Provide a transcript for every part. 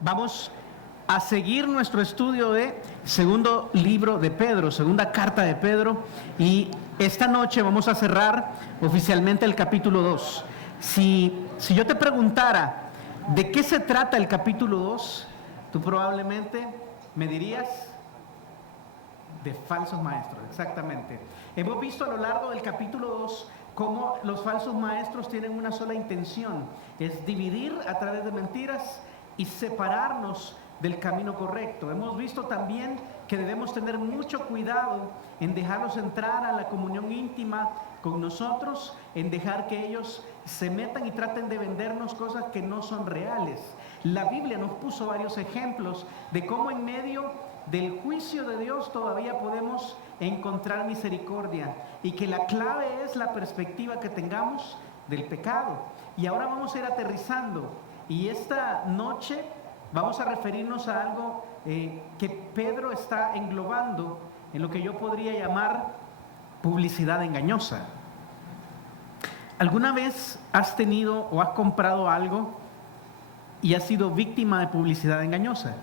Vamos a seguir nuestro estudio de segundo libro de Pedro, segunda carta de Pedro, y esta noche vamos a cerrar oficialmente el capítulo 2. Si yo te preguntara de qué se trata el capítulo 2, tú probablemente me dirías de falsos maestros, exactamente. Hemos visto a lo largo del capítulo 2 cómo los falsos maestros tienen una sola intención, es dividir a través de mentiras y separarnos del camino correcto. Hemos visto también que debemos tener mucho cuidado en dejarlos entrar a la comunión íntima con nosotros, en dejar que ellos se metan y traten de vendernos cosas que no son reales. La Biblia nos puso varios ejemplos de cómo en medio del juicio de Dios todavía podemos encontrar misericordia y que la clave es la perspectiva que tengamos del pecado. Y ahora vamos a ir aterrizando y esta noche vamos a referirnos a algo que Pedro está englobando en lo que yo podría llamar publicidad engañosa. ¿Alguna vez has tenido o has comprado algo y has sido víctima de publicidad engañosa?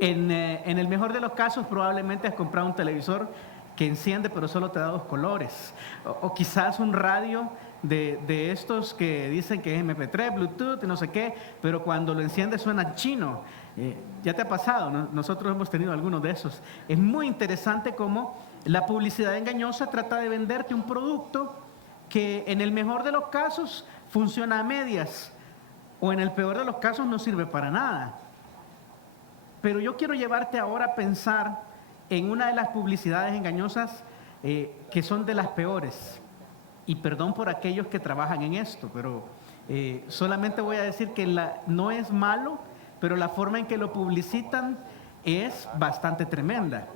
En el mejor de los casos probablemente has comprado un televisor que enciende pero solo te da dos colores, o quizás un radio de estos que dicen que es MP3, Bluetooth y no sé qué, pero cuando lo enciendes suena chino. Ya te ha pasado, ¿no? Nosotros hemos tenido algunos de esos. Es muy interesante cómo la publicidad engañosa trata de venderte un producto que en el mejor de los casos funciona a medias, o en el peor de los casos no sirve para nada. Pero yo quiero llevarte ahora a pensar en una de las publicidades engañosas que son de las peores. Y perdón por aquellos que trabajan en esto, pero solamente voy a decir que no es malo, pero la forma en que lo publicitan es bastante tremenda.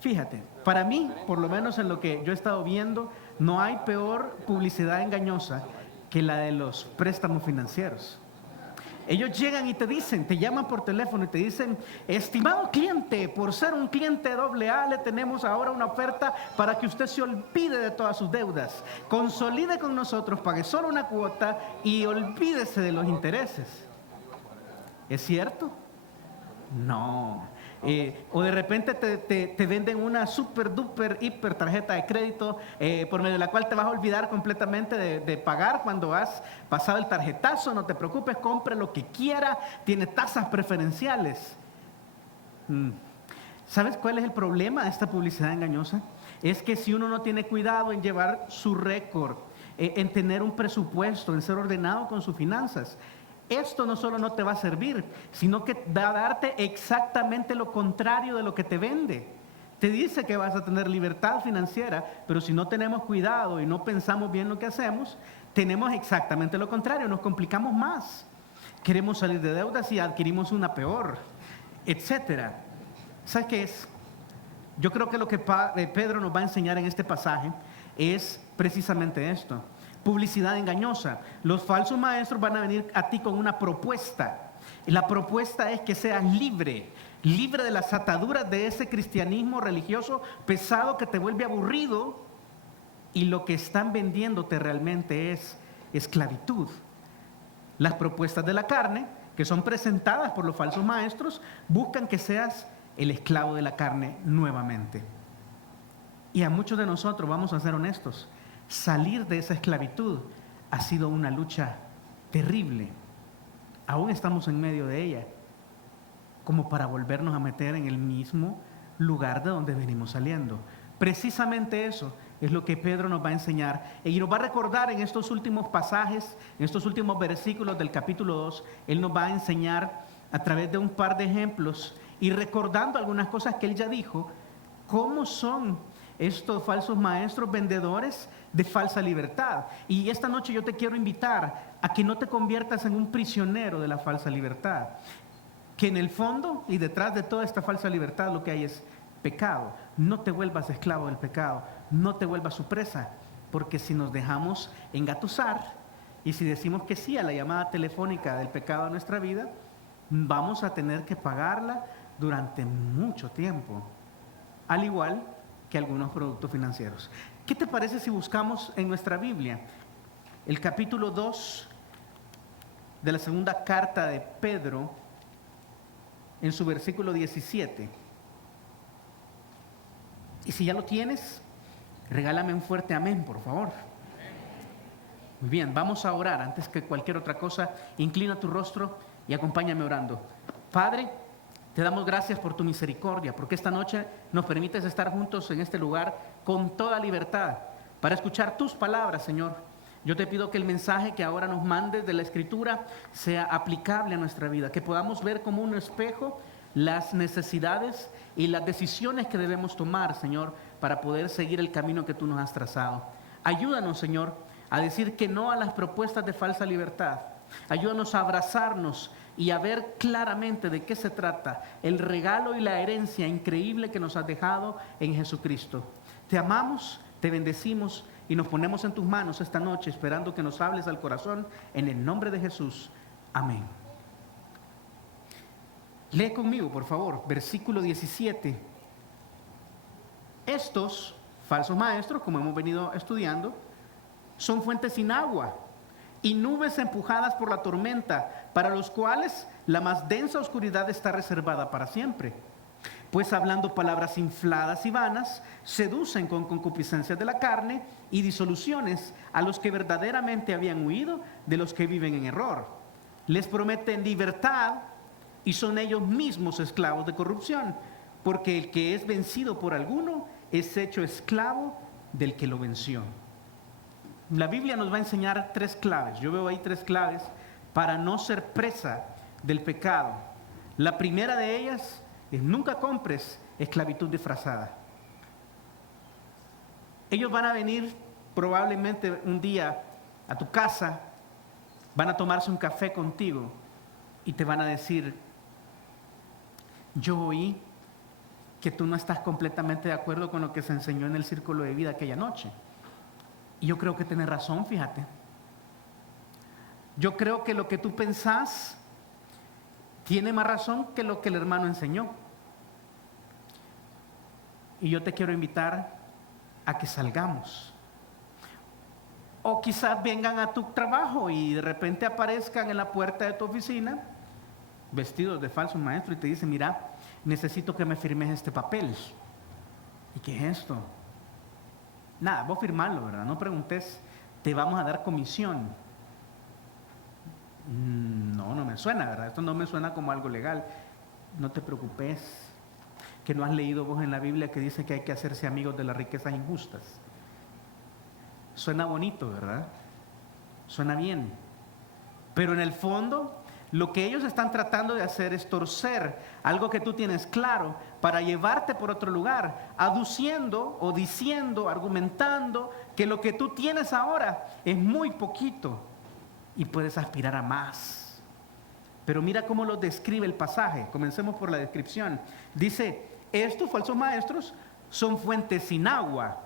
Fíjate, para mí, por lo menos en lo que yo he estado viendo, no hay peor publicidad engañosa que la de los préstamos financieros. Ellos llegan y te dicen, te llaman por teléfono y te dicen: estimado cliente, por ser un cliente AA, le tenemos ahora una oferta para que usted se olvide de todas sus deudas. Consolide con nosotros, pague solo una cuota y olvídese de los intereses. ¿Es cierto? No. O de repente te venden una super duper hiper tarjeta de crédito por medio de la cual te vas a olvidar completamente de pagar cuando has pasado el tarjetazo. No te preocupes, compre lo que quiera, tiene tasas preferenciales. ¿Sabes cuál es el problema de esta publicidad engañosa? Es que si uno no tiene cuidado en llevar su récord, en tener un presupuesto, en ser ordenado con sus finanzas, esto no solo no te va a servir, sino que va a darte exactamente lo contrario de lo que te vende. Te dice que vas a tener libertad financiera, pero si no tenemos cuidado y no pensamos bien lo que hacemos, tenemos exactamente lo contrario, nos complicamos más. Queremos salir de deudas y adquirimos una peor, etcétera. ¿Sabes qué es? Yo creo que lo que Pedro nos va a enseñar en este pasaje es precisamente esto. Publicidad engañosa. Los falsos maestros van a venir a ti con una propuesta. Y la propuesta es que seas libre de las ataduras de ese cristianismo religioso pesado que te vuelve aburrido, y lo que están vendiéndote realmente es esclavitud. Las propuestas de la carne, que son presentadas por los falsos maestros, buscan que seas el esclavo de la carne nuevamente. Y a muchos de nosotros, vamos a ser honestos, salir de esa esclavitud ha sido una lucha terrible. Aún estamos en medio de ella, como para volvernos a meter en el mismo lugar de donde venimos saliendo. Precisamente eso es lo que Pedro nos va a enseñar y nos va a recordar en estos últimos pasajes, en estos últimos versículos del capítulo 2. Él nos va a enseñar a través de un par de ejemplos y recordando algunas cosas que él ya dijo, cómo son estos falsos maestros vendedores de falsa libertad. Y esta noche yo te quiero invitar a que no te conviertas en un prisionero de la falsa libertad, que en el fondo y detrás de toda esta falsa libertad lo que hay es pecado. No te vuelvas esclavo del pecado, no te vuelvas su presa, porque si nos dejamos engatusar y si decimos que sí a la llamada telefónica del pecado a nuestra vida, vamos a tener que pagarla durante mucho tiempo, al igual que algunos productos financieros. ¿Qué te parece si buscamos en nuestra Biblia el capítulo 2 de la segunda carta de Pedro, en su versículo 17. Y si ya lo tienes, regálame un fuerte amén, por favor. Muy bien, vamos a orar. Antes que cualquier otra cosa, inclina tu rostro y acompáñame orando. Padre, te damos gracias por tu misericordia, porque esta noche nos permites estar juntos en este lugar con toda libertad para escuchar tus palabras, Señor. Yo te pido que el mensaje que ahora nos mandes de la Escritura sea aplicable a nuestra vida, que podamos ver como un espejo las necesidades y las decisiones que debemos tomar, Señor, para poder seguir el camino que tú nos has trazado. Ayúdanos, Señor, a decir que no a las propuestas de falsa libertad. Ayúdanos a abrazarnos y a ver claramente de qué se trata el regalo y la herencia increíble que nos has dejado en Jesucristo. Te amamos, te bendecimos y nos ponemos en tus manos esta noche esperando que nos hables al corazón en el nombre de Jesús. Amén. Lee conmigo, por favor, versículo 17. Estos falsos maestros, como hemos venido estudiando, son fuentes sin agua y nubes empujadas por la tormenta, para los cuales la más densa oscuridad está reservada para siempre. Pues hablando palabras infladas y vanas, seducen con concupiscencias de la carne y disoluciones a los que verdaderamente habían huido de los que viven en error. Les prometen libertad y son ellos mismos esclavos de corrupción, porque el que es vencido por alguno es hecho esclavo del que lo venció. La Biblia nos va a enseñar 3 claves. Yo veo ahí 3 claves para no ser presa del pecado. La primera de ellas es: nunca compres esclavitud disfrazada. Ellos van a venir probablemente un día a tu casa, van a tomarse un café contigo y te van a decir: yo oí que tú no estás completamente de acuerdo con lo que se enseñó en el círculo de vida aquella noche. Y yo creo que tienes razón, fíjate. Yo creo que lo que tú pensás tiene más razón que lo que el hermano enseñó. Y yo te quiero invitar a que salgamos. O quizás vengan a tu trabajo y de repente aparezcan en la puerta de tu oficina vestidos de falsos maestros y te dicen: mira, necesito que me firmes este papel. ¿Y qué es esto? Nada, vos firmarlo, ¿verdad? No preguntes, te vamos a dar comisión. No me suena, ¿verdad? Esto no me suena como algo legal. No te preocupes, que no has leído vos en la Biblia que dice que hay que hacerse amigos de las riquezas injustas. Suena bonito, ¿verdad? Suena bien. Pero en el fondo, lo que ellos están tratando de hacer es torcer algo que tú tienes claro para llevarte por otro lugar, aduciendo o diciendo, argumentando que lo que tú tienes ahora es muy poquito y puedes aspirar a más. Pero mira cómo lo describe el pasaje. Comencemos por la descripción. Dice: estos falsos maestros son fuentes sin agua.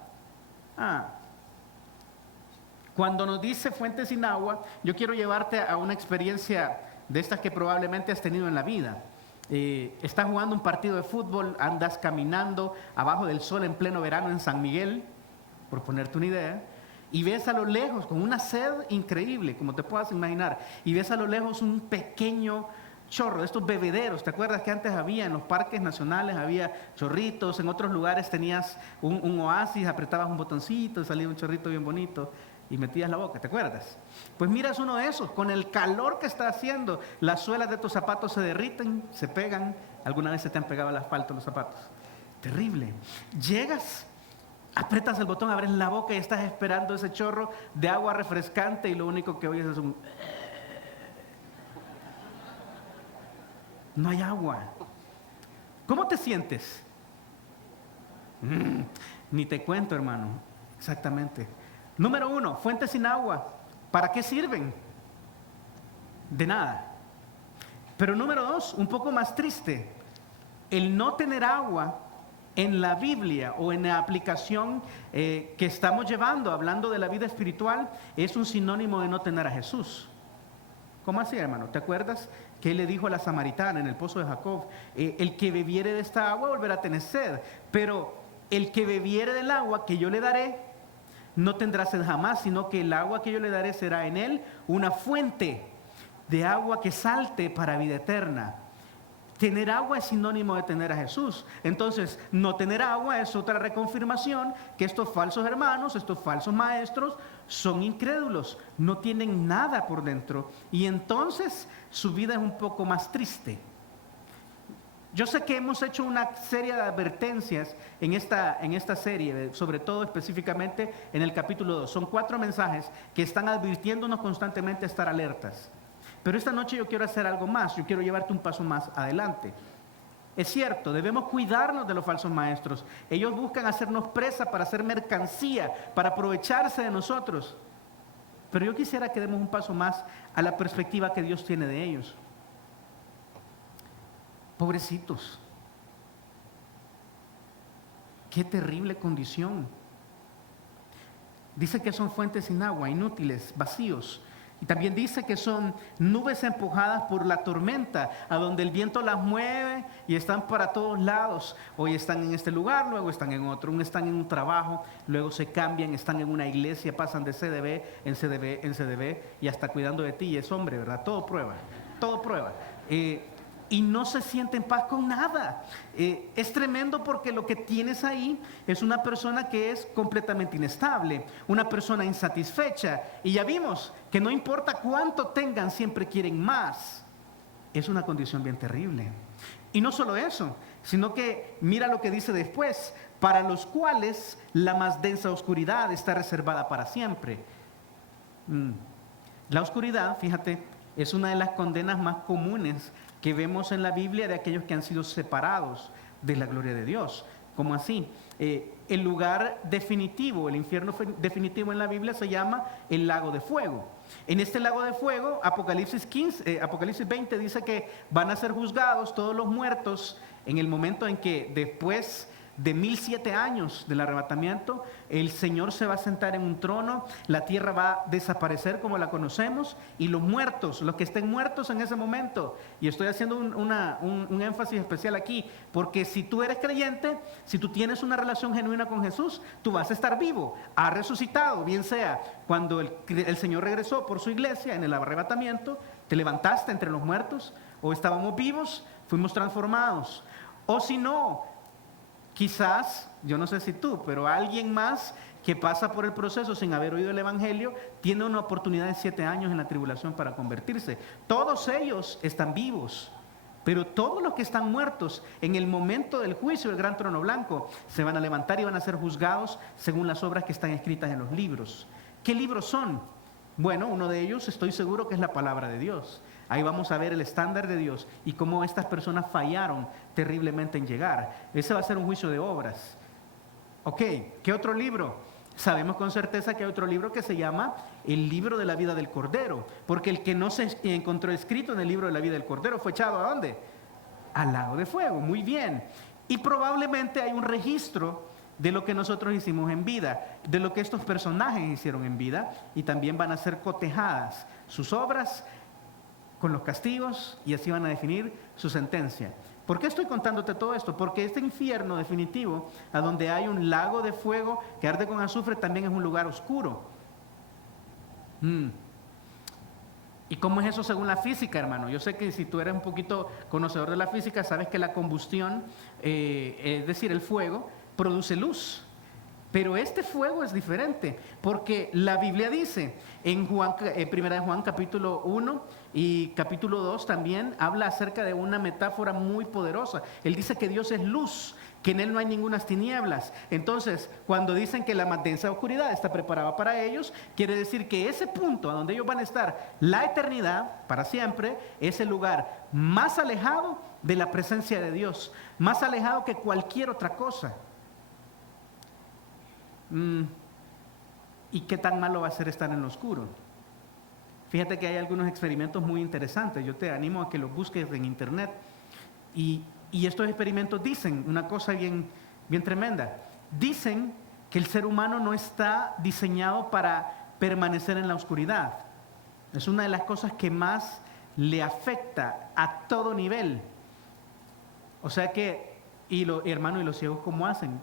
Cuando nos dice fuentes sin agua, yo quiero llevarte a una experiencia de estas que probablemente has tenido en la vida. Estás jugando un partido de fútbol, andas caminando abajo del sol en pleno verano en San Miguel, por ponerte una idea, y ves a lo lejos, con una sed increíble, como te puedas imaginar, y ves a lo lejos un pequeño chorro, de estos bebederos. ¿Te acuerdas que antes había en los parques nacionales, había chorritos? En otros lugares tenías un oasis, apretabas un botoncito y salía un chorrito bien bonito y metías la boca, ¿te acuerdas? Pues miras uno de esos, con el calor que está haciendo, las suelas de tus zapatos se derriten, se pegan. ¿Alguna vez se te han pegado al asfalto los zapatos? Terrible. Llegas, apretas el botón, abres la boca y estás esperando ese chorro de agua refrescante y lo único que oyes es un... No hay agua. ¿Cómo te sientes? Ni te cuento, hermano. Exactamente. Número 1, fuentes sin agua. ¿Para qué sirven? De nada. Pero número 2, un poco más triste. El no tener agua en la Biblia o en la aplicación que estamos llevando, hablando de la vida espiritual, es un sinónimo de no tener a Jesús. ¿Cómo así, hermano? ¿Te acuerdas que él le dijo a la samaritana en el pozo de Jacob: el que bebiere de esta agua volverá a tener sed, pero el que bebiere del agua que yo le daré no tendrá sed jamás, sino que el agua que yo le daré será en él una fuente de agua que salte para vida eterna. Tener agua es sinónimo de tener a Jesús. Entonces, no tener agua es otra reconfirmación que estos falsos hermanos, estos falsos maestros, son incrédulos, no tienen nada por dentro. Y entonces su vida es un poco más triste. Yo sé que hemos hecho una serie de advertencias en esta serie, sobre todo específicamente en el capítulo 2. Son 4 mensajes que están advirtiéndonos constantemente a estar alertas. Pero esta noche yo quiero hacer algo más, yo quiero llevarte un paso más adelante. Es cierto, debemos cuidarnos de los falsos maestros. Ellos buscan hacernos presa para hacer mercancía, para aprovecharse de nosotros. Pero yo quisiera que demos un paso más a la perspectiva que Dios tiene de ellos. Pobrecitos. Qué terrible condición. Dice que son fuentes sin agua, inútiles, vacíos. Y también dice que son nubes empujadas por la tormenta, a donde el viento las mueve y están para todos lados. Hoy están en este lugar, luego están en otro. Están en un trabajo, luego se cambian, están en una iglesia, pasan de CDB en CDB en CDB y hasta cuidando de ti. Y es hombre, ¿verdad? Todo prueba, todo prueba. Y no se siente en paz con nada. Es tremendo porque lo que tienes ahí es una persona que es completamente inestable, una persona insatisfecha. Y ya vimos que no importa cuánto tengan, siempre quieren más. Es una condición bien terrible. Y no solo eso, sino que mira lo que dice después: para los cuales la más densa oscuridad está reservada para siempre. La oscuridad, fíjate, es una de las condenas más comunes que vemos en la Biblia de aquellos que han sido separados de la gloria de Dios. ¿Cómo así? El lugar definitivo, el infierno definitivo en la Biblia se llama el lago de fuego. En este lago de fuego, Apocalipsis 20 dice que van a ser juzgados todos los muertos en el momento en que después de 1007 años del arrebatamiento, el Señor se va a sentar en un trono, la tierra va a desaparecer como la conocemos, y los muertos, los que estén muertos en ese momento, y estoy haciendo un énfasis especial aquí, porque si tú eres creyente, si tú tienes una relación genuina con Jesús, tú vas a estar vivo, ha resucitado, bien sea cuando el Señor regresó por su iglesia en el arrebatamiento, te levantaste entre los muertos, o estábamos vivos, fuimos transformados, o si no, quizás, yo no sé si tú, pero alguien más que pasa por el proceso sin haber oído el Evangelio, tiene una oportunidad de 7 años en la tribulación para convertirse. Todos ellos están vivos, pero todos los que están muertos en el momento del juicio del gran trono blanco se van a levantar y van a ser juzgados según las obras que están escritas en los libros. ¿Qué libros son? Bueno, uno de ellos estoy seguro que es la palabra de Dios. Ahí vamos a ver el estándar de Dios y cómo estas personas fallaron terriblemente en llegar. Ese va a ser un juicio de obras. Ok, ¿qué otro libro? Sabemos con certeza que hay otro libro que se llama el libro de la vida del Cordero, porque el que no se encontró escrito en el libro de la vida del Cordero fue echado ¿a dónde? Al lago de fuego, muy bien. Y probablemente hay un registro de lo que nosotros hicimos en vida, de lo que estos personajes hicieron en vida, y también van a ser cotejadas sus obras con los castigos, y así van a definir su sentencia. ¿Por qué estoy contándote todo esto? Porque este infierno definitivo, a donde hay un lago de fuego que arde con azufre, también es un lugar oscuro. ¿Y cómo es eso según la física, hermano? Yo sé que si tú eres un poquito conocedor de la física, sabes que la combustión, es decir, el fuego, produce luz. Pero este fuego es diferente, porque la Biblia dice en Primera de Juan capítulo 1 y capítulo 2 también habla acerca de una metáfora muy poderosa. Él dice que Dios es luz, que en Él no hay ningunas tinieblas. Entonces, cuando dicen que la más densa oscuridad está preparada para ellos, quiere decir que ese punto a donde ellos van a estar la eternidad, para siempre, es el lugar más alejado de la presencia de Dios, más alejado que cualquier otra cosa. ¿Y qué tan malo va a ser estar en lo oscuro? Fíjate que hay algunos experimentos muy interesantes. Yo te animo a que los busques en internet. Y estos experimentos dicen una cosa bien tremenda. Dicen que el ser humano no está diseñado para permanecer en la oscuridad. Es una de las cosas que más le afecta a todo nivel. O sea que, hermano, ¿y los ciegos cómo hacen?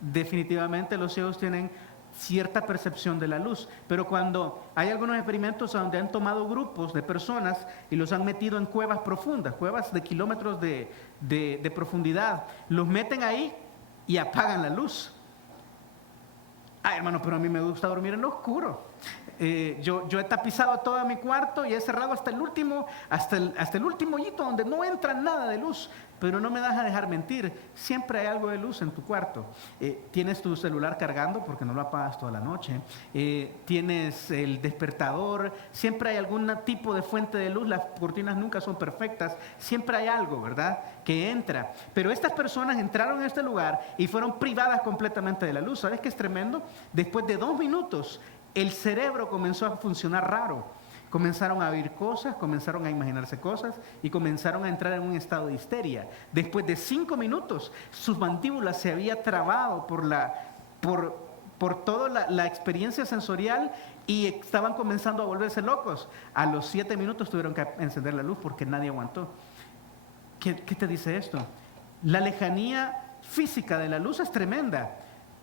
Definitivamente los ciegos tienen cierta percepción de la luz. Pero cuando hay algunos experimentos donde han tomado grupos de personas y los han metido en cuevas profundas, cuevas de kilómetros de profundidad, los meten ahí y apagan la luz. Ay, hermano, pero a mí me gusta dormir en lo oscuro. Yo he tapizado todo mi cuarto y he cerrado hasta el último hoyito donde no entra nada de luz. Pero no me vas a dejar mentir, siempre hay algo de luz en tu cuarto. Tienes tu celular cargando porque no lo apagas toda la noche. Tienes el despertador, siempre hay algún tipo de fuente de luz. Las cortinas nunca son perfectas, siempre hay algo, ¿verdad?, que entra. Pero estas personas entraron en este lugar y fueron privadas completamente de la luz. ¿Sabes qué es tremendo? Después de 2 minutos, el cerebro comenzó a funcionar raro. Comenzaron a oír cosas, comenzaron a imaginarse cosas y comenzaron a entrar en un estado de histeria. Después de 5 minutos, sus mandíbulas se había trabado por toda la experiencia sensorial y estaban comenzando a volverse locos. A los 7 minutos tuvieron que encender la luz porque nadie aguantó. ¿Qué te dice esto? La lejanía física de la luz es tremenda.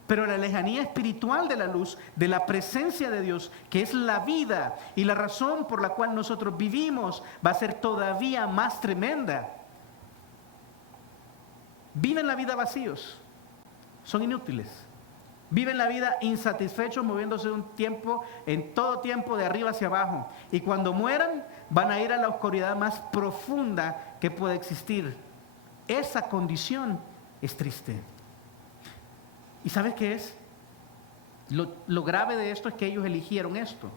Pero la lejanía espiritual de la luz, de la presencia de Dios, que es la vida y la razón por la cual nosotros vivimos, va a ser todavía más tremenda. Viven la vida vacíos, son inútiles. Viven la vida insatisfechos, moviéndose en todo tiempo de arriba hacia abajo. Y cuando mueran, van a ir a la oscuridad más profunda que puede existir. Esa condición es triste. ¿Y sabes qué es? Lo grave de esto es que ellos eligieron esto.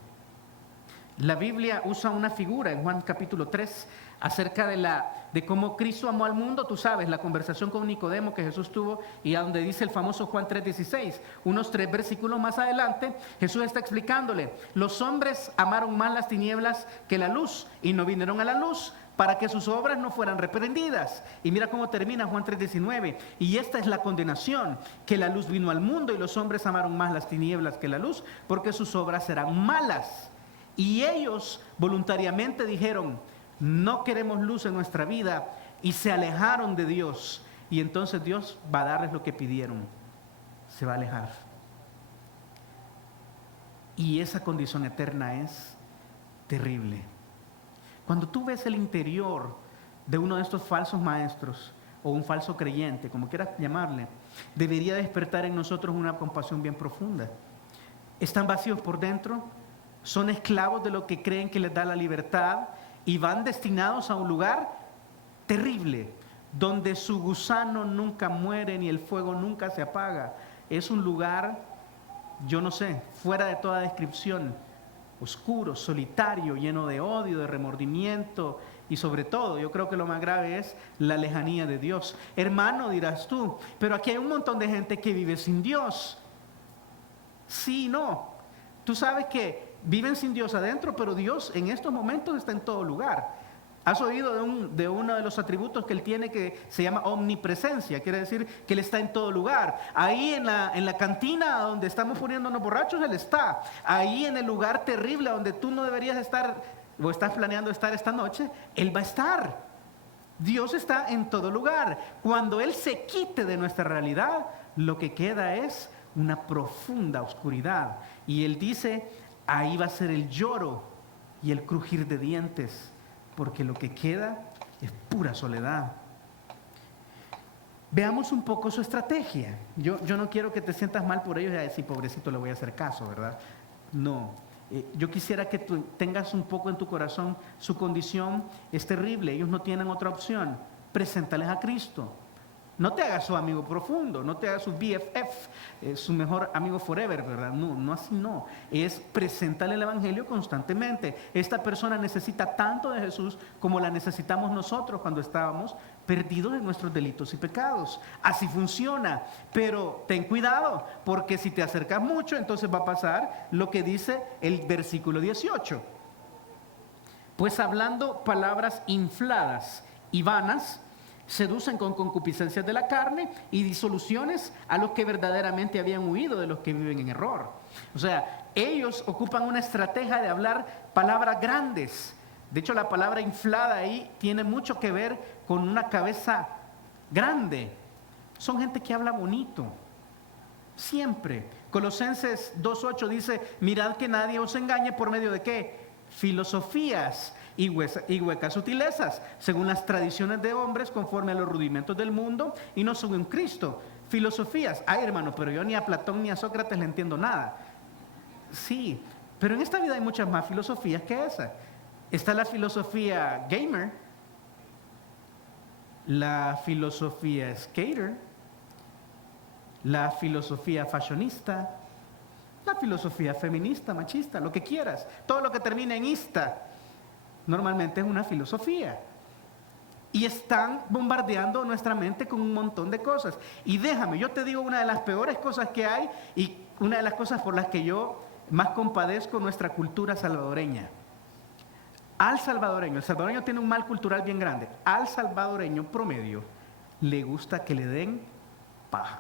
La Biblia usa una figura en Juan capítulo 3 acerca de cómo Cristo amó al mundo. Tú sabes, la conversación con Nicodemo que Jesús tuvo y a donde dice el famoso Juan 3:16. Unos 3 versículos más adelante, Jesús está explicándole: los hombres amaron más las tinieblas que la luz y no vinieron a la luz para que sus obras no fueran reprendidas. Y mira cómo termina Juan 3:19. Y esta es la condenación, que la luz vino al mundo y los hombres amaron más las tinieblas que la luz, porque sus obras eran malas. Y ellos voluntariamente dijeron: no queremos luz en nuestra vida, y se alejaron de Dios. Y entonces Dios va a darles lo que pidieron. Se va a alejar. Y esa condición eterna es terrible. Cuando tú ves el interior de uno de estos falsos maestros o un falso creyente, como quieras llamarle, debería despertar en nosotros una compasión bien profunda. Están vacíos por dentro, son esclavos de lo que creen que les da la libertad y van destinados a un lugar terrible, donde su gusano nunca muere ni el fuego nunca se apaga. Es un lugar, yo no sé, fuera de toda descripción. Oscuro, solitario, lleno de odio, de remordimiento y sobre todo, yo creo que lo más grave es la lejanía de Dios. Hermano, dirás tú, pero aquí hay un montón de gente que vive sin Dios. Sí y no. Tú sabes que viven sin Dios adentro, pero Dios en estos momentos está en todo lugar. ¿Has oído de uno de los atributos que Él tiene que se llama omnipresencia? Quiere decir que Él está en todo lugar. Ahí en la cantina donde estamos poniéndonos borrachos, Él está. Ahí en el lugar terrible donde tú no deberías estar o estás planeando estar esta noche, Él va a estar. Dios está en todo lugar. Cuando Él se quite de nuestra realidad, lo que queda es una profunda oscuridad. Y Él dice, ahí va a ser el lloro y el crujir de dientes, porque lo que queda es pura soledad. Veamos un poco su estrategia. Yo no quiero que te sientas mal por ellos y decir, pobrecito, le voy a hacer caso, ¿verdad? No. Yo quisiera que tú tengas un poco en tu corazón, su condición es terrible, ellos no tienen otra opción. Preséntales a Cristo. No te hagas su amigo profundo, no te hagas su BFF, su mejor amigo forever, ¿verdad? No así no. Es preséntale el evangelio constantemente. Esta persona necesita tanto de Jesús como la necesitamos nosotros cuando estábamos perdidos en nuestros delitos y pecados. Así funciona, pero ten cuidado, porque si te acercas mucho, entonces va a pasar lo que dice el versículo 18. Pues hablando palabras infladas y vanas, seducen con concupiscencias de la carne y disoluciones a los que verdaderamente habían huido de los que viven en error. O sea, ellos ocupan una estrategia de hablar palabras grandes. De hecho, la palabra inflada ahí tiene mucho que ver con una cabeza grande. Son gente que habla bonito, siempre, Colosenses 2:8 dice, mirad que nadie os engañe por medio de ¿qué? Filosofías y huecas sutilezas, según las tradiciones de hombres, conforme a los rudimentos del mundo y no según Cristo. Filosofías, ay hermano, pero yo ni a Platón ni a Sócrates le entiendo nada. Sí, pero en esta vida hay muchas más filosofías que esa. Está la filosofía gamer, la filosofía skater, la filosofía fashionista, la filosofía feminista, machista, lo que quieras. Todo lo que termina en ista, normalmente es una filosofía. Y están bombardeando nuestra mente con un montón de cosas. Y déjame, yo te digo una de las peores cosas que hay y una de las cosas por las que yo más compadezco nuestra cultura salvadoreña. Al salvadoreño, el salvadoreño tiene un mal cultural bien grande. Al salvadoreño promedio le gusta que le den paja.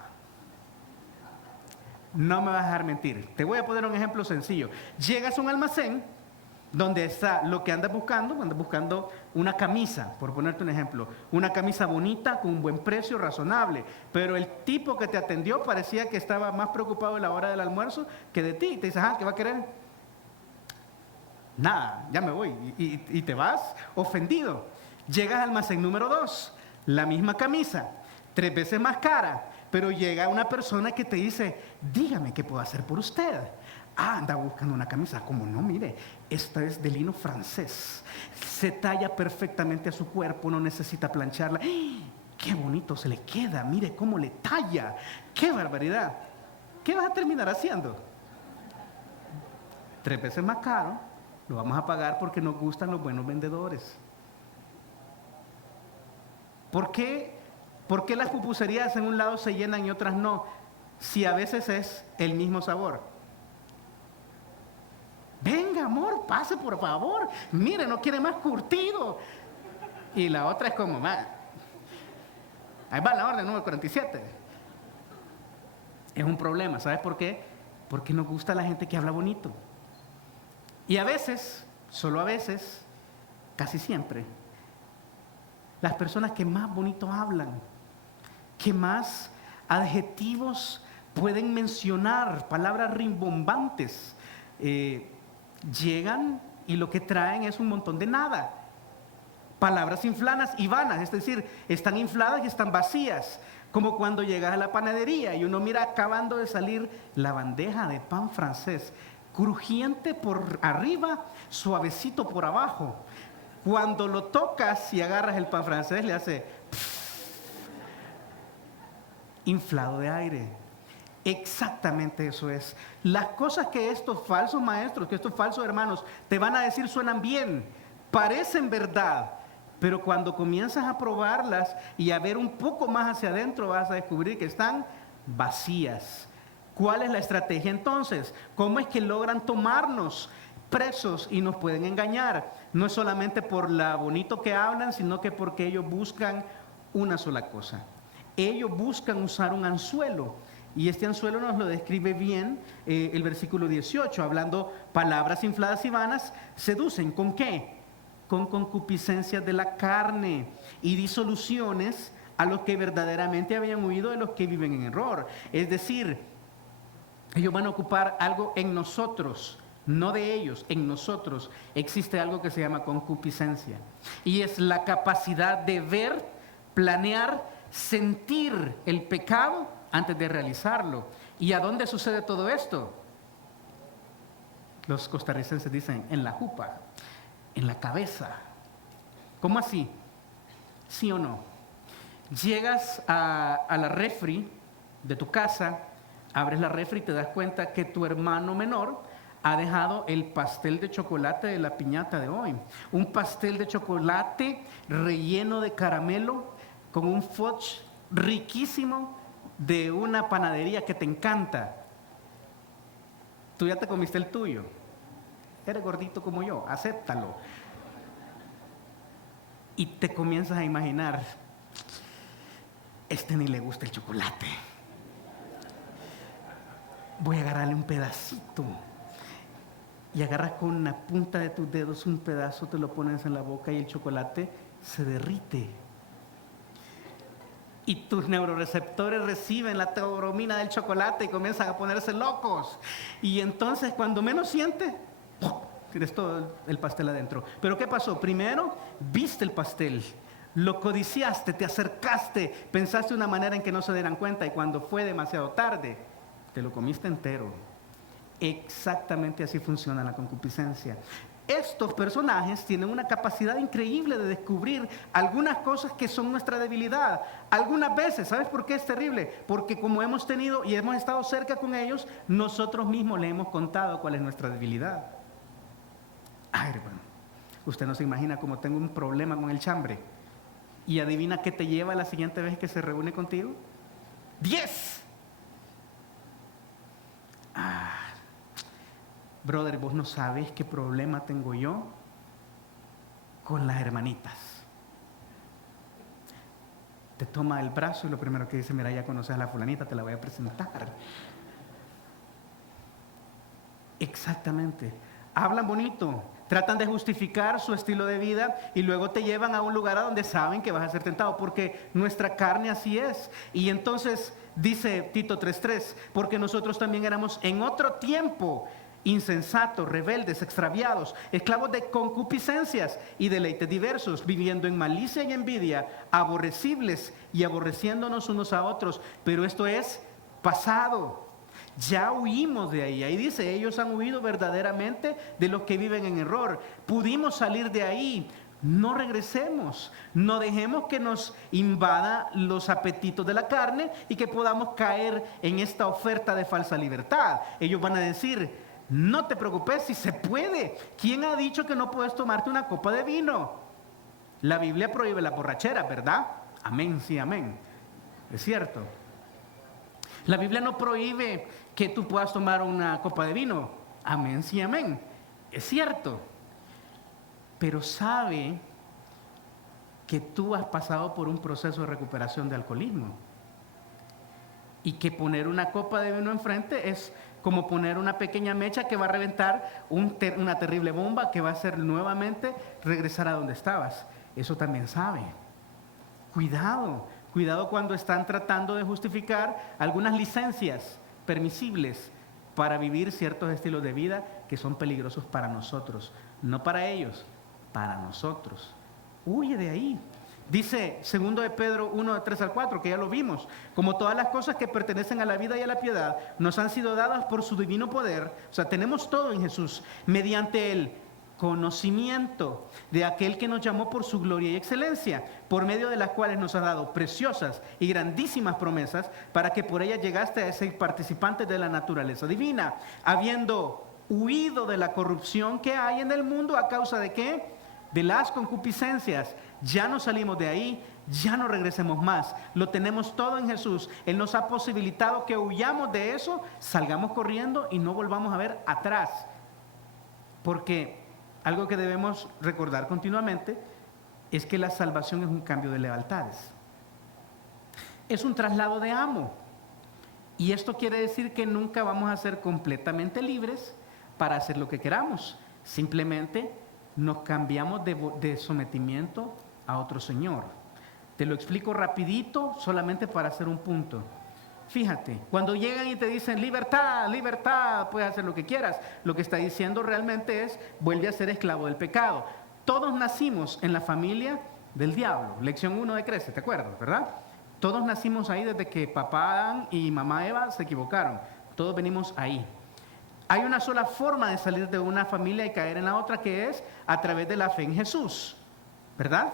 No me vas a dejar mentir. Te voy a poner un ejemplo sencillo. Llegas a un almacén donde está lo que andas buscando una camisa, por ponerte un ejemplo, una camisa bonita con un buen precio razonable, pero el tipo que te atendió parecía que estaba más preocupado en la hora del almuerzo que de ti. Te dices, ¿qué va a querer? Nada, ya me voy. Y te vas ofendido. Llegas al almacén número 2, la misma camisa, 3 veces más cara, pero llega una persona que te dice, dígame qué puedo hacer por usted. Anda buscando una camisa. Como no, mire, esta es de lino francés, se talla perfectamente a su cuerpo, no necesita plancharla. Qué bonito se le queda, mire cómo le talla, qué barbaridad. ¿Qué vas a terminar haciendo? 3 veces más caro, lo vamos a pagar porque nos gustan los buenos vendedores. ¿Por qué las pupuserías en un lado se llenan y otras no? Si a veces es el mismo sabor. Venga, amor, pase por favor. Mire, no quiere más curtido. Y la otra es como, ahí va la orden número 47. Es un problema, ¿sabes por qué? Porque nos gusta la gente que habla bonito. Y a veces, solo a veces, casi siempre, las personas que más bonito hablan, que más adjetivos pueden mencionar, palabras rimbombantes, llegan y lo que traen es un montón de nada. Palabras infladas y vanas, es decir, están infladas y están vacías. Como cuando llegas a la panadería y uno mira acabando de salir la bandeja de pan francés, crujiente por arriba, suavecito por abajo. Cuando lo tocas y agarras el pan francés, le hace inflado de aire. Exactamente eso es. Las cosas que estos falsos maestros, que estos falsos hermanos te van a decir suenan bien, parecen verdad, pero cuando comienzas a probarlas y a ver un poco más hacia adentro vas a descubrir que están vacías. ¿Cuál es la estrategia entonces? ¿Cómo es que logran tomarnos presos y nos pueden engañar? No es solamente por lo bonito que hablan, sino que porque ellos buscan una sola cosa. Ellos buscan usar un anzuelo. Y este anzuelo nos lo describe bien el versículo 18, hablando palabras infladas y vanas, seducen, ¿con qué? Con concupiscencias de la carne y disoluciones a los que verdaderamente habían huido de los que viven en error. Es decir, ellos van a ocupar algo en nosotros, no de ellos, en nosotros existe algo que se llama concupiscencia. Y es la capacidad de ver, planear, sentir el pecado antes de realizarlo. ¿Y a dónde sucede todo esto? Los costarricenses dicen, en la jupa, en la cabeza. ¿Cómo así? ¿Sí o no? Llegas a la refri de tu casa, abres la refri y te das cuenta que tu hermano menor ha dejado el pastel de chocolate de la piñata de hoy. Un pastel de chocolate relleno de caramelo con un fudge riquísimo de una panadería que te encanta. Tú ya te comiste el tuyo. Eres gordito como yo, acéptalo. Y te comienzas a imaginar, este ni le gusta el chocolate. Voy a agarrarle un pedacito. Y agarras con la punta de tus dedos un pedazo, te lo pones en la boca y el chocolate se derrite. y tus neuroreceptores reciben la teobromina del chocolate y comienzan a ponerse locos. Y entonces cuando menos sientes, ¡pum!, tienes todo el pastel adentro. Pero ¿qué pasó? Primero, viste el pastel, lo codiciaste, te acercaste, pensaste de una manera en que no se dieran cuenta y cuando fue demasiado tarde, te lo comiste entero. Exactamente así funciona la concupiscencia. Estos personajes tienen una capacidad increíble de descubrir algunas cosas que son nuestra debilidad. Algunas veces, ¿sabes por qué es terrible? Porque como hemos tenido y hemos estado cerca con ellos, nosotros mismos les hemos contado cuál es nuestra debilidad. Ay, hermano, usted no se imagina cómo tengo un problema con el chambre. Y adivina qué te lleva la siguiente vez que se reúne contigo. 10. Brother, vos no sabes qué problema tengo yo con las hermanitas. Te toma el brazo y lo primero que dice, mira, ya conoces a la fulanita, te la voy a presentar. Exactamente. Hablan bonito, tratan de justificar su estilo de vida y luego te llevan a un lugar a donde saben que vas a ser tentado, porque nuestra carne así es. Y entonces dice Tito 3:3, porque nosotros también éramos en otro tiempo insensatos, rebeldes, extraviados, esclavos de concupiscencias y deleites diversos, viviendo en malicia y envidia, aborrecibles y aborreciéndonos unos a otros. Pero esto es pasado. Ya huimos de ahí. Ahí dice, ellos han huido verdaderamente de los que viven en error. Pudimos salir de ahí. No regresemos, no dejemos que nos invada los apetitos de la carne y que podamos caer en esta oferta de falsa libertad. Ellos van a decir, no te preocupes, si se puede. ¿Quién ha dicho que no puedes tomarte una copa de vino? La Biblia prohíbe la borrachera, ¿verdad? Amén, sí, amén. Es cierto. La Biblia no prohíbe que tú puedas tomar una copa de vino. Amén, sí, amén. Es cierto. Pero sabe que tú has pasado por un proceso de recuperación de alcoholismo. Y que poner una copa de vino enfrente es como poner una pequeña mecha que va a reventar una terrible bomba que va a hacer nuevamente regresar a donde estabas. Eso también sabe. Cuidado, cuidado cuando están tratando de justificar algunas licencias permisibles para vivir ciertos estilos de vida que son peligrosos para nosotros. No para ellos, para nosotros. Huye de ahí. Dice 2 de Pedro 1, 3-4, que ya lo vimos, como todas las cosas que pertenecen a la vida y a la piedad nos han sido dadas por su divino poder, o sea, tenemos todo en Jesús, mediante el conocimiento de aquel que nos llamó por su gloria y excelencia, por medio de las cuales nos ha dado preciosas y grandísimas promesas, para que por ellas llegaste a ser participantes de la naturaleza divina, habiendo huido de la corrupción que hay en el mundo a causa de ¿qué? De las concupiscencias. Ya no salimos de ahí, ya no regresemos más. Lo tenemos todo en Jesús. Él nos ha posibilitado que huyamos de eso, salgamos corriendo y no volvamos a ver atrás. Porque algo que debemos recordar continuamente es que la salvación es un cambio de lealtades. Es un traslado de amo. Y esto quiere decir que nunca vamos a ser completamente libres para hacer lo que queramos. Simplemente nos cambiamos de sometimiento a otro señor. Te lo explico rapidito solamente para hacer un punto. Fíjate, cuando llegan y te dicen libertad, libertad, puedes hacer lo que quieras, lo que está diciendo realmente es vuelve a ser esclavo del pecado. Todos nacimos en la familia del diablo. Lección 1 de Crece, ¿te acuerdas, verdad? Todos nacimos ahí desde que papá Adán y mamá Eva se equivocaron. Todos venimos ahí. Hay una sola forma de salir de una familia y caer en la otra, que es a través de la fe en Jesús, ¿verdad?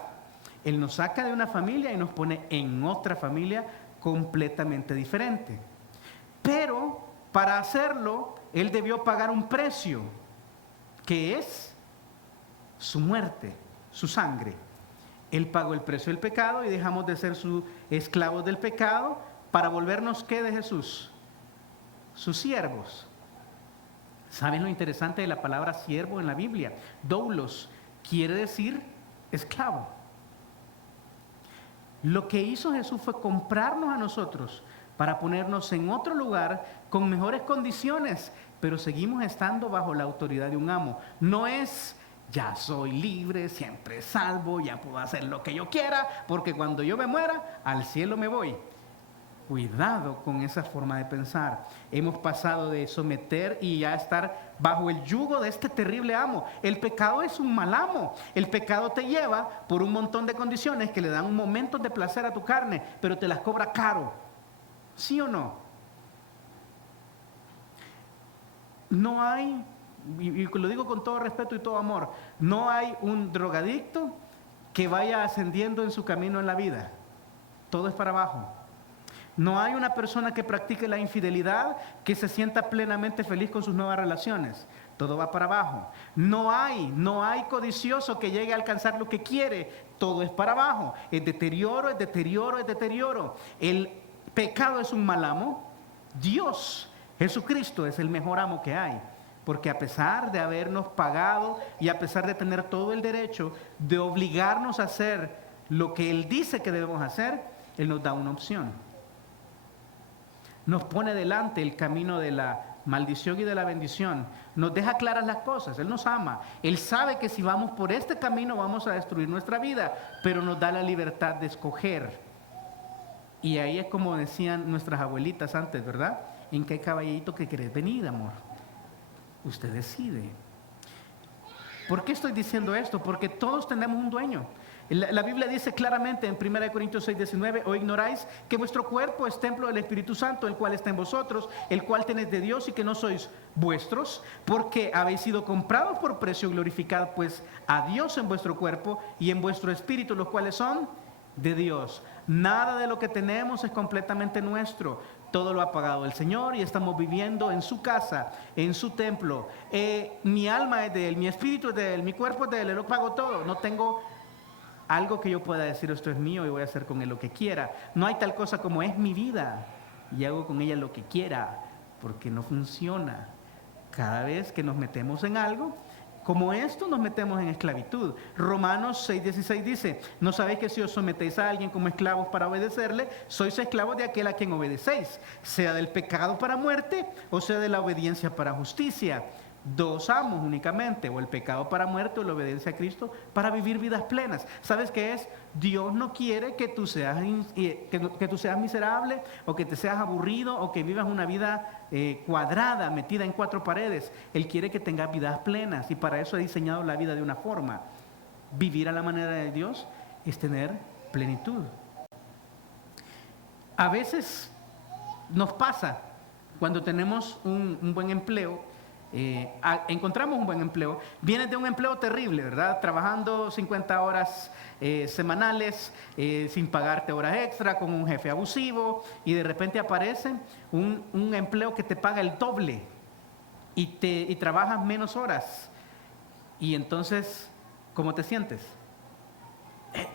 Él nos saca de una familia y nos pone en otra familia completamente diferente. Pero para hacerlo, Él debió pagar un precio, que es su muerte, su sangre. Él pagó el precio del pecado y dejamos de ser sus esclavos del pecado para volvernos, ¿qué de Jesús? Sus siervos. ¿Saben lo interesante de la palabra siervo en la Biblia? Doulos quiere decir esclavo. Lo que hizo Jesús fue comprarnos a nosotros para ponernos en otro lugar con mejores condiciones, pero seguimos estando bajo la autoridad de un amo. No es ya soy libre, siempre salvo, ya puedo hacer lo que yo quiera, porque cuando yo me muera, al cielo me voy. Cuidado con esa forma de pensar. Hemos pasado de someter y ya estar bajo el yugo de este terrible amo. El pecado es un mal amo. El pecado te lleva por un montón de condiciones que le dan un momento de placer a tu carne, pero te las cobra caro. ¿Sí o no? No hay, y lo digo con todo respeto y todo amor, no hay un drogadicto que vaya ascendiendo en su camino en la vida. Todo es para abajo. No hay una persona que practique la infidelidad que se sienta plenamente feliz con sus nuevas relaciones. Todo va para abajo. No hay codicioso que llegue a alcanzar lo que quiere. Todo es para abajo. Es deterioro, es deterioro, es deterioro. El pecado es un mal amo. Dios, Jesucristo, es el mejor amo que hay. Porque a pesar de habernos pagado y a pesar de tener todo el derecho de obligarnos a hacer lo que Él dice que debemos hacer, Él nos da una opción. Nos pone delante el camino de la maldición y de la bendición. Nos deja claras las cosas. Él nos ama. Él sabe que si vamos por este camino vamos a destruir nuestra vida, pero nos da la libertad de escoger. Y ahí es como decían nuestras abuelitas antes, ¿verdad? ¿En qué caballito que querés venir, amor? Usted decide. ¿Por qué estoy diciendo esto? Porque todos tenemos un dueño. La Biblia dice claramente en 1 Corintios 6:19, ¿o ignoráis que vuestro cuerpo es templo del Espíritu Santo, el cual está en vosotros, el cual tenéis de Dios y que no sois vuestros? Porque habéis sido comprados por precio, glorificad pues a Dios en vuestro cuerpo y en vuestro espíritu, los cuales son de Dios. Nada de lo que tenemos es completamente nuestro. Todo lo ha pagado el Señor y estamos viviendo en su casa, en su templo. Mi alma es de Él, mi espíritu es de Él, mi cuerpo es de Él, Él lo pago todo. No tengo algo que yo pueda decir, esto es mío y voy a hacer con él lo que quiera. No hay tal cosa como es mi vida y hago con ella lo que quiera, porque no funciona. Cada vez que nos metemos en algo como esto, nos metemos en esclavitud. Romanos 6:16 dice, ¿no sabéis que si os sometéis a alguien como esclavos para obedecerle, sois esclavos de aquel a quien obedecéis, sea del pecado para muerte o sea de la obediencia para justicia? Dos amos únicamente, o el pecado para muerte o la obediencia a Cristo para vivir vidas plenas. ¿Sabes qué es? Dios no quiere que tú seas miserable o que te seas aburrido o que vivas una vida cuadrada, metida en cuatro paredes. Él quiere que tengas vidas plenas y para eso ha diseñado la vida de una forma. Vivir a la manera de Dios es tener plenitud. A veces nos pasa cuando tenemos un buen empleo. Encontramos un buen empleo, vienes de un empleo terrible, ¿verdad? Trabajando 50 horas semanales, sin pagarte horas extra, con un jefe abusivo, y de repente aparece un empleo que te paga el doble y trabajas menos horas. Y entonces, ¿cómo te sientes?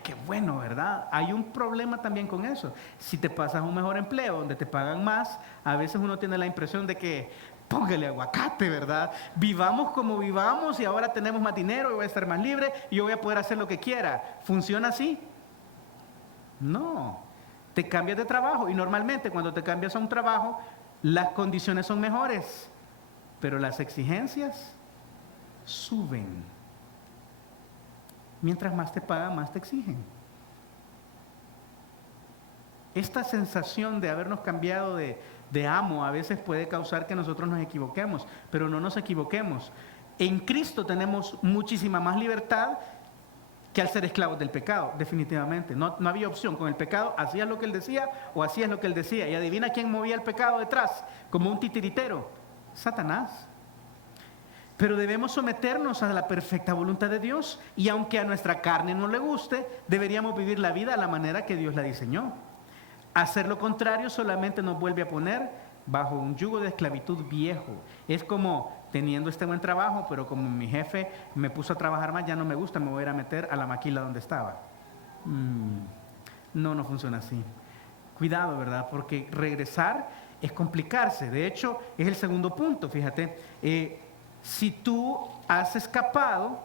Qué bueno, ¿verdad? Hay un problema también con eso. Si te pasas un mejor empleo donde te pagan más, a veces uno tiene la impresión de que póngale aguacate, ¿verdad? Vivamos como vivamos y ahora tenemos más dinero y voy a estar más libre y yo voy a poder hacer lo que quiera. ¿Funciona así? No. Te cambias de trabajo y normalmente cuando te cambias a un trabajo las condiciones son mejores, pero las exigencias suben. Mientras más te pagan, más te exigen. Esta sensación de habernos cambiado de amo a veces puede causar que nosotros nos equivoquemos, pero no nos equivoquemos. En Cristo tenemos muchísima más libertad que al ser esclavos del pecado, definitivamente. No había opción. Con el pecado hacías lo que Él decía o hacías lo que Él decía. Y adivina quién movía el pecado detrás, como un titiritero: Satanás. Pero debemos someternos a la perfecta voluntad de Dios y aunque a nuestra carne no le guste, deberíamos vivir la vida a la manera que Dios la diseñó. Hacer lo contrario solamente nos vuelve a poner bajo un yugo de esclavitud viejo. Es como teniendo este buen trabajo, pero como mi jefe me puso a trabajar más, ya no me gusta, me voy a ir a meter a la maquila donde estaba. No funciona así. Cuidado, ¿verdad? Porque regresar es complicarse. De hecho, es el segundo punto, fíjate. Si tú has escapado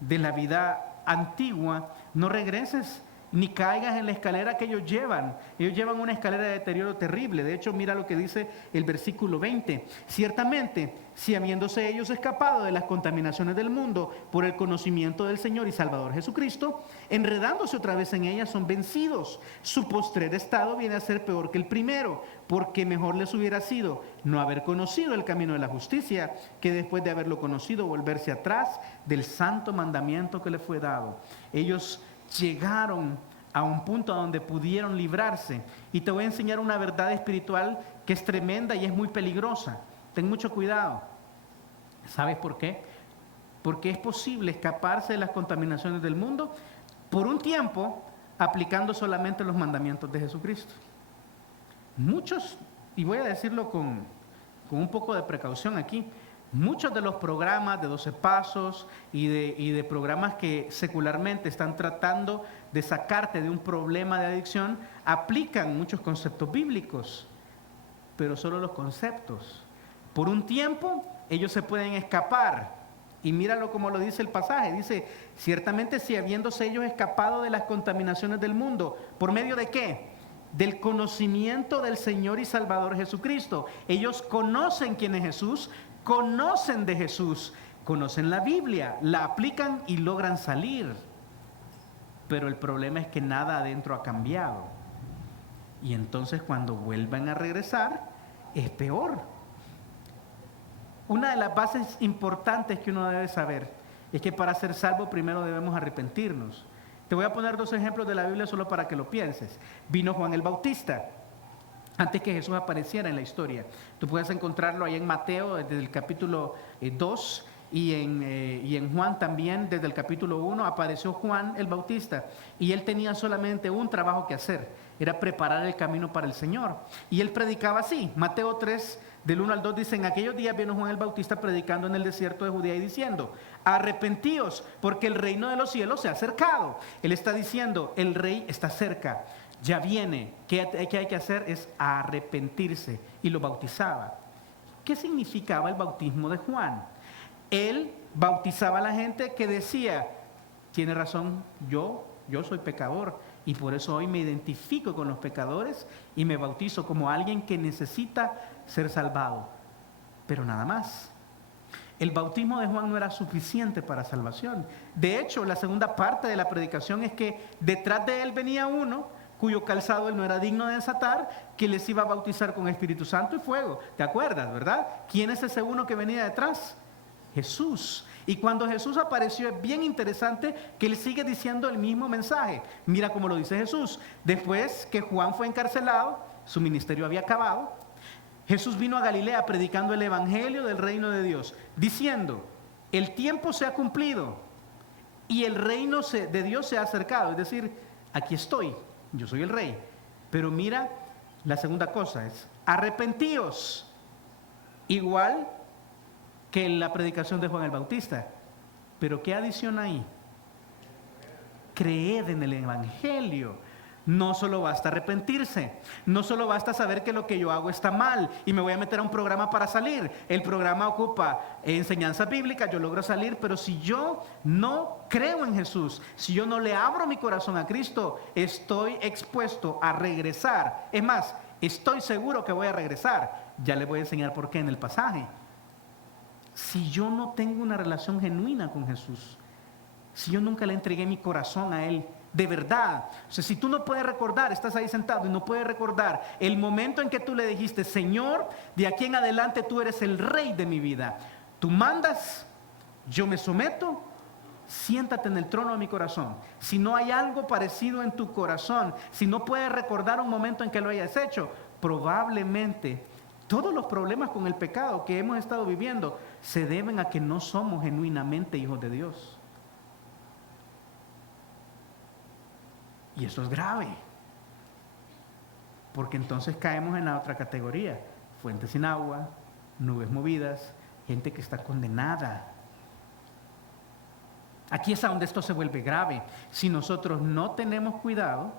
de la vida antigua, no regreses ni caigas en la escalera que ellos llevan. Ellos llevan una escalera de deterioro terrible. De hecho, mira lo que dice el versículo 20. Ciertamente, si habiéndose ellos escapado de las contaminaciones del mundo por el conocimiento del Señor y Salvador Jesucristo, enredándose otra vez en ellas, son vencidos. Su postrer estado viene a ser peor que el primero, porque mejor les hubiera sido no haber conocido el camino de la justicia, que después de haberlo conocido, volverse atrás del santo mandamiento que les fue dado. Ellos llegaron a un punto donde pudieron librarse. Y te voy a enseñar una verdad espiritual que es tremenda y es muy peligrosa. Ten mucho cuidado. ¿Sabes por qué? Porque es posible escaparse de las contaminaciones del mundo por un tiempo aplicando solamente los mandamientos de Jesucristo. Muchos, y voy a decirlo con un poco de precaución aquí, muchos de los programas de 12 pasos y de programas que secularmente están tratando de sacarte de un problema de adicción, aplican muchos conceptos bíblicos, pero solo los conceptos. Por un tiempo ellos se pueden escapar. Y míralo como lo dice el pasaje. Dice, ciertamente si habiéndose ellos escapado de las contaminaciones del mundo, ¿por medio de qué? Del conocimiento del Señor y Salvador Jesucristo. Ellos conocen quién es Jesús, conocen de Jesús, conocen la Biblia, la aplican y logran salir. Pero el problema es que nada adentro ha cambiado. Y entonces cuando vuelvan a regresar, es peor. Una de las bases importantes que uno debe saber es que para ser salvo primero debemos arrepentirnos. Te voy a poner 2 ejemplos de la Biblia solo para que lo pienses. Vino Juan el Bautista, antes que Jesús apareciera en la historia. Tú puedes encontrarlo ahí en Mateo desde el capítulo 2 y en Juan también desde el capítulo 1 apareció Juan el Bautista. Y él tenía solamente un trabajo que hacer, era preparar el camino para el Señor. Y él predicaba así, Mateo 3, del 1 al 2 dice, en aquellos días vino Juan el Bautista predicando en el desierto de Judea y diciendo, arrepentíos porque el reino de los cielos se ha acercado. Él está diciendo, el rey está cerca, ya viene. ¿Qué hay que hacer? Es arrepentirse. Y lo bautizaba. ¿Qué significaba el bautismo de Juan? Él bautizaba a la gente que decía, tiene razón, yo soy pecador y por eso hoy me identifico con los pecadores y me bautizo como alguien que necesita ser salvado. Pero nada más. El bautismo de Juan no era suficiente para salvación. De hecho, la segunda parte de la predicación es que detrás de él venía uno cuyo calzado él no era digno de desatar, que les iba a bautizar con Espíritu Santo y fuego. ¿Te acuerdas, verdad? ¿Quién es ese uno que venía detrás? Jesús. Y cuando Jesús apareció es bien interesante que él sigue diciendo el mismo mensaje. Mira cómo lo dice Jesús. Después que Juan fue encarcelado, su ministerio había acabado, Jesús vino a Galilea predicando el evangelio del reino de Dios, diciendo, el tiempo se ha cumplido y el reino de Dios se ha acercado. Es decir, aquí estoy, yo soy el rey. Pero mira, la segunda cosa es, arrepentíos. Igual que en la predicación de Juan el Bautista. Pero ¿qué adición ahí? Creed en el evangelio. No solo basta arrepentirse, no solo basta saber que lo que yo hago está mal y me voy a meter a un programa para salir. El programa ocupa enseñanza bíblica, yo logro salir, pero si yo no creo en Jesús, si yo no le abro mi corazón a Cristo, estoy expuesto a regresar. Es más, estoy seguro que voy a regresar. Ya les voy a enseñar por qué en el pasaje. Si yo no tengo una relación genuina con Jesús, si yo nunca le entregué mi corazón a Él, de verdad, o sea, si tú no puedes recordar, estás ahí sentado y no puedes recordar el momento en que tú le dijiste, Señor, de aquí en adelante tú eres el rey de mi vida, tú mandas, yo me someto, siéntate en el trono de mi corazón. Si no hay algo parecido en tu corazón, si no puedes recordar un momento en que lo hayas hecho, probablemente todos los problemas con el pecado que hemos estado viviendo se deben a que no somos genuinamente hijos de Dios. Y eso es grave, porque entonces caemos en la otra categoría, fuentes sin agua, nubes movidas, gente que está condenada. Aquí es a donde esto se vuelve grave. Si nosotros no tenemos cuidado,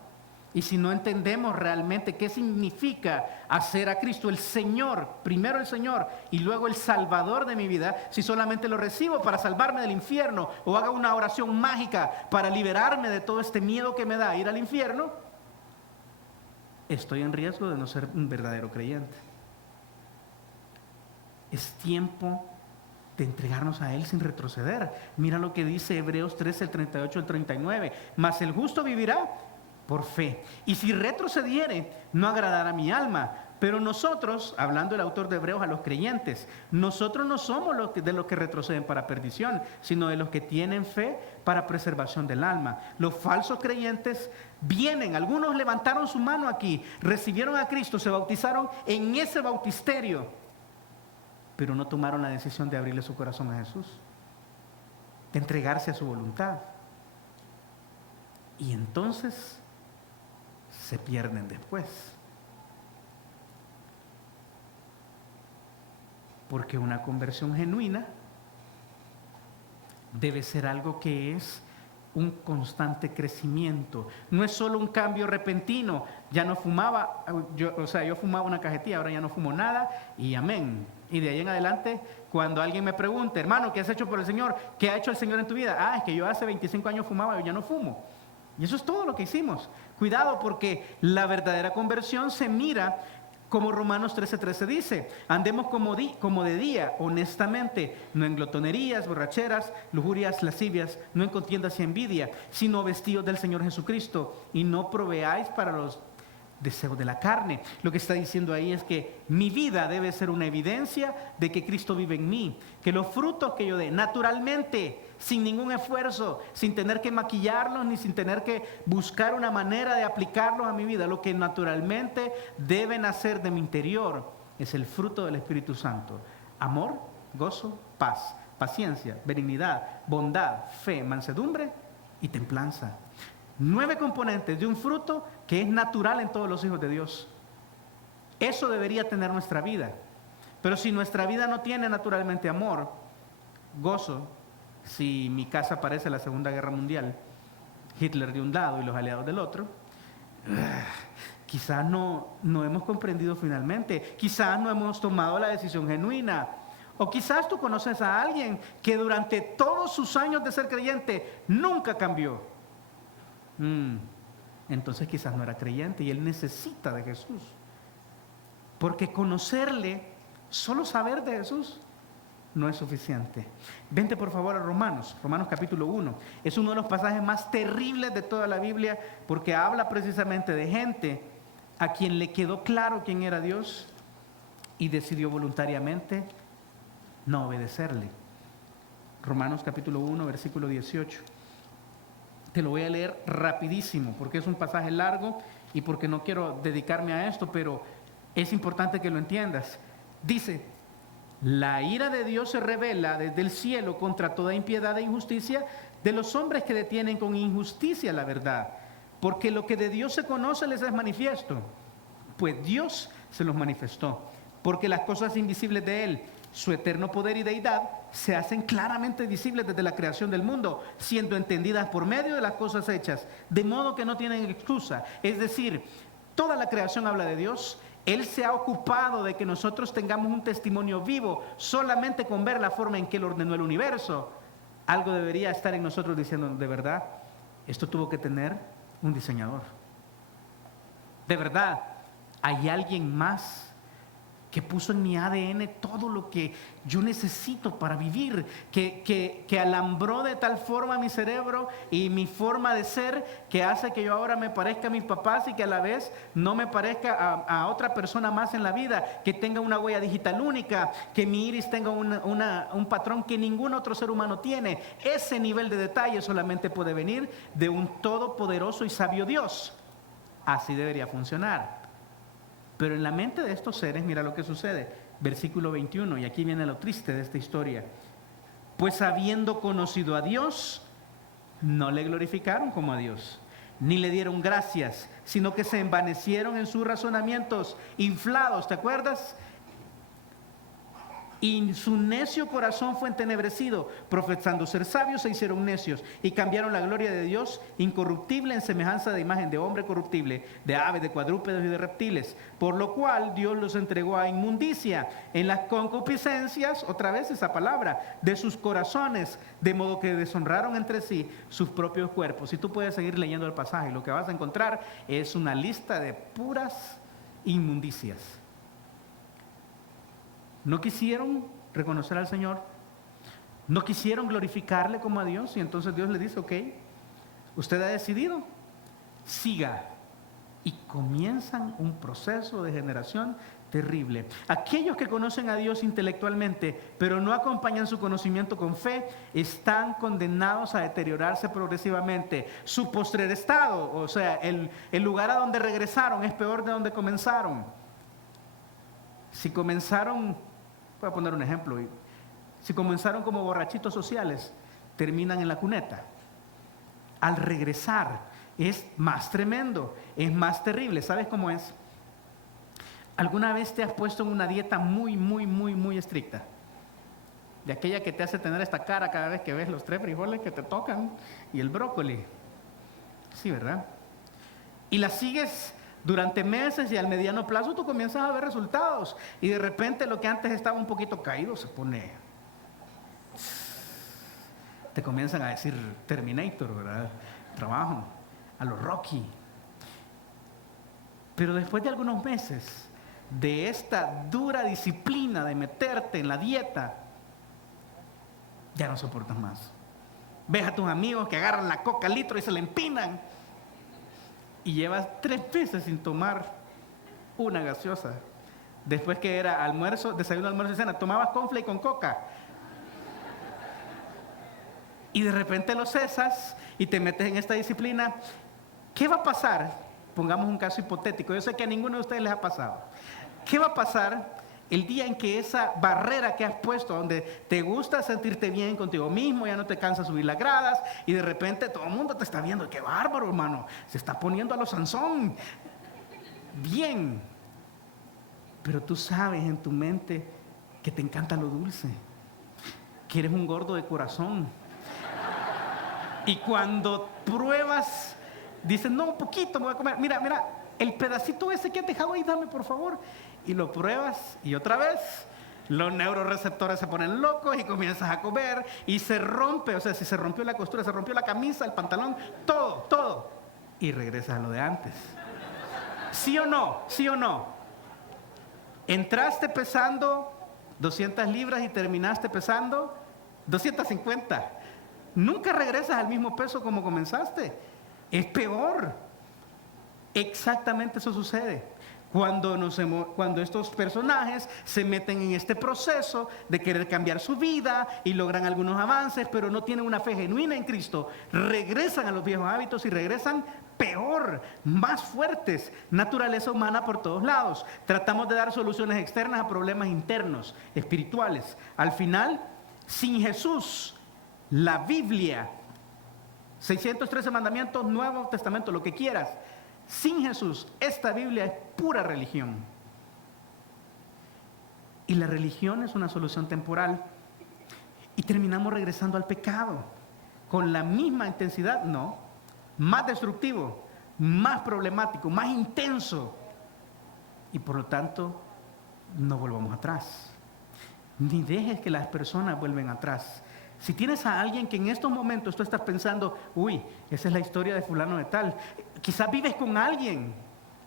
y si no entendemos realmente qué significa hacer a Cristo el Señor, primero el Señor y luego el Salvador de mi vida, si solamente lo recibo para salvarme del infierno o haga una oración mágica para liberarme de todo este miedo que me da ir al infierno, estoy en riesgo de no ser un verdadero creyente. Es tiempo de entregarnos a Él sin retroceder. Mira lo que dice Hebreos 13, el 38 al 39. Mas el justo vivirá por fe. Y si retrocediere, no agradará a mi alma. Pero nosotros, hablando el autor de Hebreos a los creyentes, nosotros no somos de los que retroceden para perdición, sino de los que tienen fe para preservación del alma. Los falsos creyentes vienen, algunos levantaron su mano aquí, recibieron a Cristo, se bautizaron en ese bautisterio, pero no tomaron la decisión de abrirle su corazón a Jesús, de entregarse a su voluntad. Y entonces se pierden después. Porque una conversión genuina debe ser algo que es un constante crecimiento. No es solo un cambio repentino. Ya no fumaba, yo fumaba una cajetilla, ahora ya no fumo nada y amén. Y de ahí en adelante, cuando alguien me pregunte, hermano, ¿qué has hecho por el Señor? ¿Qué ha hecho el Señor en tu vida? Es que yo hace 25 años fumaba y ya no fumo. Y eso es todo lo que hicimos. Cuidado, porque la verdadera conversión se mira como Romanos 13:13 dice: andemos como de día, honestamente, no en glotonerías, borracheras, lujurias, lascivias, no en contiendas y envidia, sino vestidos del Señor Jesucristo, y no proveáis para los deseos de la carne. Lo que está diciendo ahí es que mi vida debe ser una evidencia de que Cristo vive en mí, que los frutos que yo dé naturalmente, sin ningún esfuerzo, sin tener que maquillarlos ni sin tener que buscar una manera de aplicarlos a mi vida, lo que naturalmente deben hacer de mi interior es el fruto del Espíritu Santo: amor, gozo, paz, paciencia, benignidad, bondad, fe, mansedumbre y templanza. 9 componentes de un fruto que es natural en todos los hijos de Dios. Eso debería tener nuestra vida. Pero si nuestra vida no tiene naturalmente amor, gozo, si mi casa parece la Segunda Guerra Mundial, Hitler de un lado y los aliados del otro, quizás no hemos comprendido finalmente, quizás no hemos tomado la decisión genuina. O quizás tú conoces a alguien que durante todos sus años de ser creyente nunca cambió. Entonces quizás no era creyente y él necesita de Jesús. Porque conocerle, solo saber de Jesús, no es suficiente. Vente por favor a Romanos capítulo 1. Es uno de los pasajes más terribles de toda la Biblia, porque habla precisamente de gente a quien le quedó claro quién era Dios y decidió voluntariamente no obedecerle. Romanos capítulo 1, versículo 18. Te lo voy a leer rapidísimo porque es un pasaje largo y porque no quiero dedicarme a esto, pero es importante que lo entiendas. Dice: la ira de Dios se revela desde el cielo contra toda impiedad e injusticia de los hombres que detienen con injusticia la verdad, porque lo que de Dios se conoce les es manifiesto, pues Dios se los manifestó, porque las cosas invisibles de Él, su eterno poder y deidad, se hacen claramente visibles desde la creación del mundo, siendo entendidas por medio de las cosas hechas, de modo que no tienen excusa. Es decir, toda la creación habla de Dios. Él se ha ocupado de que nosotros tengamos un testimonio vivo solamente con ver la forma en que Él ordenó el universo. Algo debería estar en nosotros diciendo: de verdad, esto tuvo que tener un diseñador. De verdad, hay alguien más que puso en mi ADN todo lo que yo necesito para vivir, que alambró de tal forma mi cerebro y mi forma de ser, que hace que yo ahora me parezca a mis papás y que a la vez no me parezca a otra persona más en la vida, que tenga una huella digital única, que mi iris tenga un patrón que ningún otro ser humano tiene. Ese nivel de detalle solamente puede venir de un todopoderoso y sabio Dios. Así debería funcionar. Pero en la mente de estos seres, mira lo que sucede. Versículo 21, y aquí viene lo triste de esta historia. Pues habiendo conocido a Dios, no le glorificaron como a Dios, ni le dieron gracias, sino que se envanecieron en sus razonamientos inflados, ¿te acuerdas? y su necio corazón fue entenebrecido. Profesando ser sabios, se hicieron necios y cambiaron la gloria de Dios incorruptible en semejanza de imagen de hombre corruptible, de aves, de cuadrúpedos y de reptiles. Por lo cual Dios los entregó a inmundicia en las concupiscencias, otra vez esa palabra, de sus corazones, de modo que deshonraron entre sí sus propios cuerpos. Si tú puedes seguir leyendo el pasaje, lo que vas a encontrar es una lista de puras inmundicias. No quisieron reconocer al Señor, no quisieron glorificarle como a Dios, y entonces Dios le dice: ok, usted ha decidido, siga. Y comienzan un proceso de generación terrible. Aquellos que conocen a Dios intelectualmente, pero no acompañan su conocimiento con fe, están condenados a deteriorarse progresivamente. Su postrer estado, o sea, el lugar a donde regresaron, es peor de donde comenzaron. Si comenzaron, voy a poner un ejemplo, si comenzaron como borrachitos sociales, terminan en la cuneta. Al regresar es más tremendo, es más terrible. ¿Sabes cómo es? ¿Alguna vez te has puesto en una dieta muy estricta? De aquella que te hace tener esta cara cada vez que ves los 3 frijoles que te tocan y el brócoli. Sí, ¿verdad? Y la sigues durante meses y al mediano plazo tú comienzas a ver resultados. Y de repente lo que antes estaba un poquito caído se pone... Te comienzan a decir Terminator, ¿verdad? Trabajo. A los Rocky. Pero después de algunos meses de esta dura disciplina de meterte en la dieta, ya no soportas más. Ves a tus amigos que agarran la coca al litro y se la empinan, y llevas 3 meses sin tomar una gaseosa. Después que era almuerzo, desayuno, almuerzo y cena, tomabas cornflakes con coca. Y de repente lo cesas y te metes en esta disciplina. ¿Qué va a pasar? Pongamos un caso hipotético. Yo sé que a ninguno de ustedes les ha pasado. ¿Qué va a pasar el día en que esa barrera que has puesto, donde te gusta sentirte bien contigo mismo, ya no te cansa subir las gradas, y de repente todo el mundo te está viendo? ¡Qué bárbaro, hermano! Se está poniendo a lo Sansón. Bien. Pero tú sabes en tu mente que te encanta lo dulce, que eres un gordo de corazón. Y cuando pruebas, dices: no, un poquito me voy a comer. Mira, el pedacito ese que has dejado ahí, dame por favor. Y lo pruebas y otra vez los neuroreceptores se ponen locos y comienzas a comer y se rompe. O sea, si se rompió la costura, se rompió la camisa, el pantalón, todo. Y regresas a lo de antes. ¿Sí o no? ¿Sí o no? Entraste pesando 200 libras y terminaste pesando 250. Nunca regresas al mismo peso como comenzaste. Es peor. Exactamente eso sucede cuando estos personajes se meten en este proceso de querer cambiar su vida y logran algunos avances, pero no tienen una fe genuina en Cristo. Regresan a los viejos hábitos y regresan peor, más fuertes, naturaleza humana por todos lados. Tratamos de dar soluciones externas a problemas internos, espirituales. Al final, sin Jesús, la Biblia, 613 mandamientos, Nuevo Testamento, lo que quieras, sin Jesús, esta Biblia es pura religión. Y la religión es una solución temporal. Y terminamos regresando al pecado. Con la misma intensidad, no. Más destructivo, más problemático, más intenso. Y por lo tanto, no volvamos atrás. Ni dejes que las personas vuelvan atrás. Si tienes a alguien que en estos momentos tú estás pensando: uy, esa es la historia de fulano de tal. Quizás vives con alguien,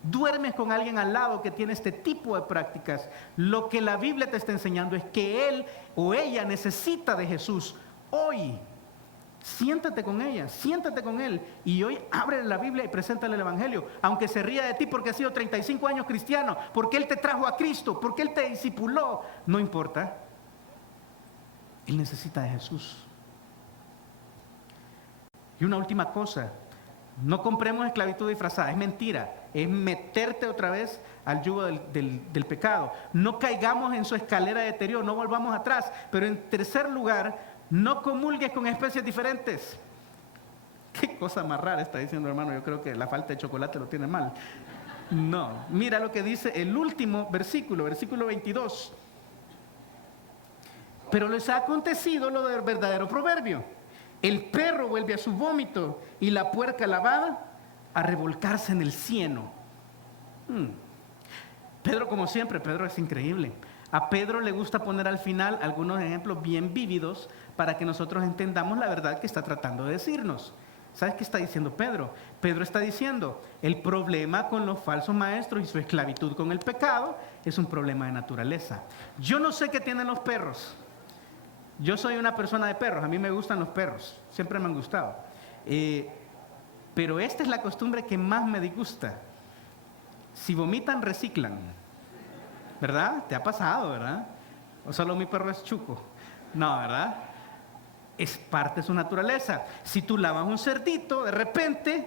duermes con alguien al lado que tiene este tipo de prácticas. Lo que la Biblia te está enseñando es que él o ella necesita de Jesús. Hoy, siéntate con ella, siéntate con él. Y hoy ábrele la Biblia y preséntale el Evangelio. Aunque se ría de ti porque has sido 35 años cristiano, porque él te trajo a Cristo, porque él te discipuló, no importa. Él necesita de Jesús. Y una última cosa: no compremos esclavitud disfrazada. Es mentira. Es meterte otra vez al yugo del pecado. No caigamos en su escalera de deterioro. No volvamos atrás. Pero en tercer lugar, no comulgues con especies diferentes. Qué cosa más rara está diciendo, hermano. Yo creo que la falta de chocolate lo tiene mal. No. Mira lo que dice el último versículo, versículo 22. Pero les ha acontecido lo del verdadero proverbio. El perro vuelve a su vómito y la puerca lavada a revolcarse en el cieno. Pedro, como siempre, Pedro es increíble. A Pedro le gusta poner al final algunos ejemplos bien vívidos para que nosotros entendamos la verdad que está tratando de decirnos. ¿Sabes qué está diciendo Pedro? Pedro está diciendo, el problema con los falsos maestros y su esclavitud con el pecado es un problema de naturaleza. Yo no sé qué tienen los perros. Yo soy una persona de perros, a mí me gustan los perros, siempre me han gustado. Pero esta es la costumbre que más me disgusta. Si vomitan, reciclan. ¿Verdad? ¿Te ha pasado, verdad? ¿O solo mi perro es chuco? No, ¿verdad? Es parte de su naturaleza. Si tú lavas un cerdito, de repente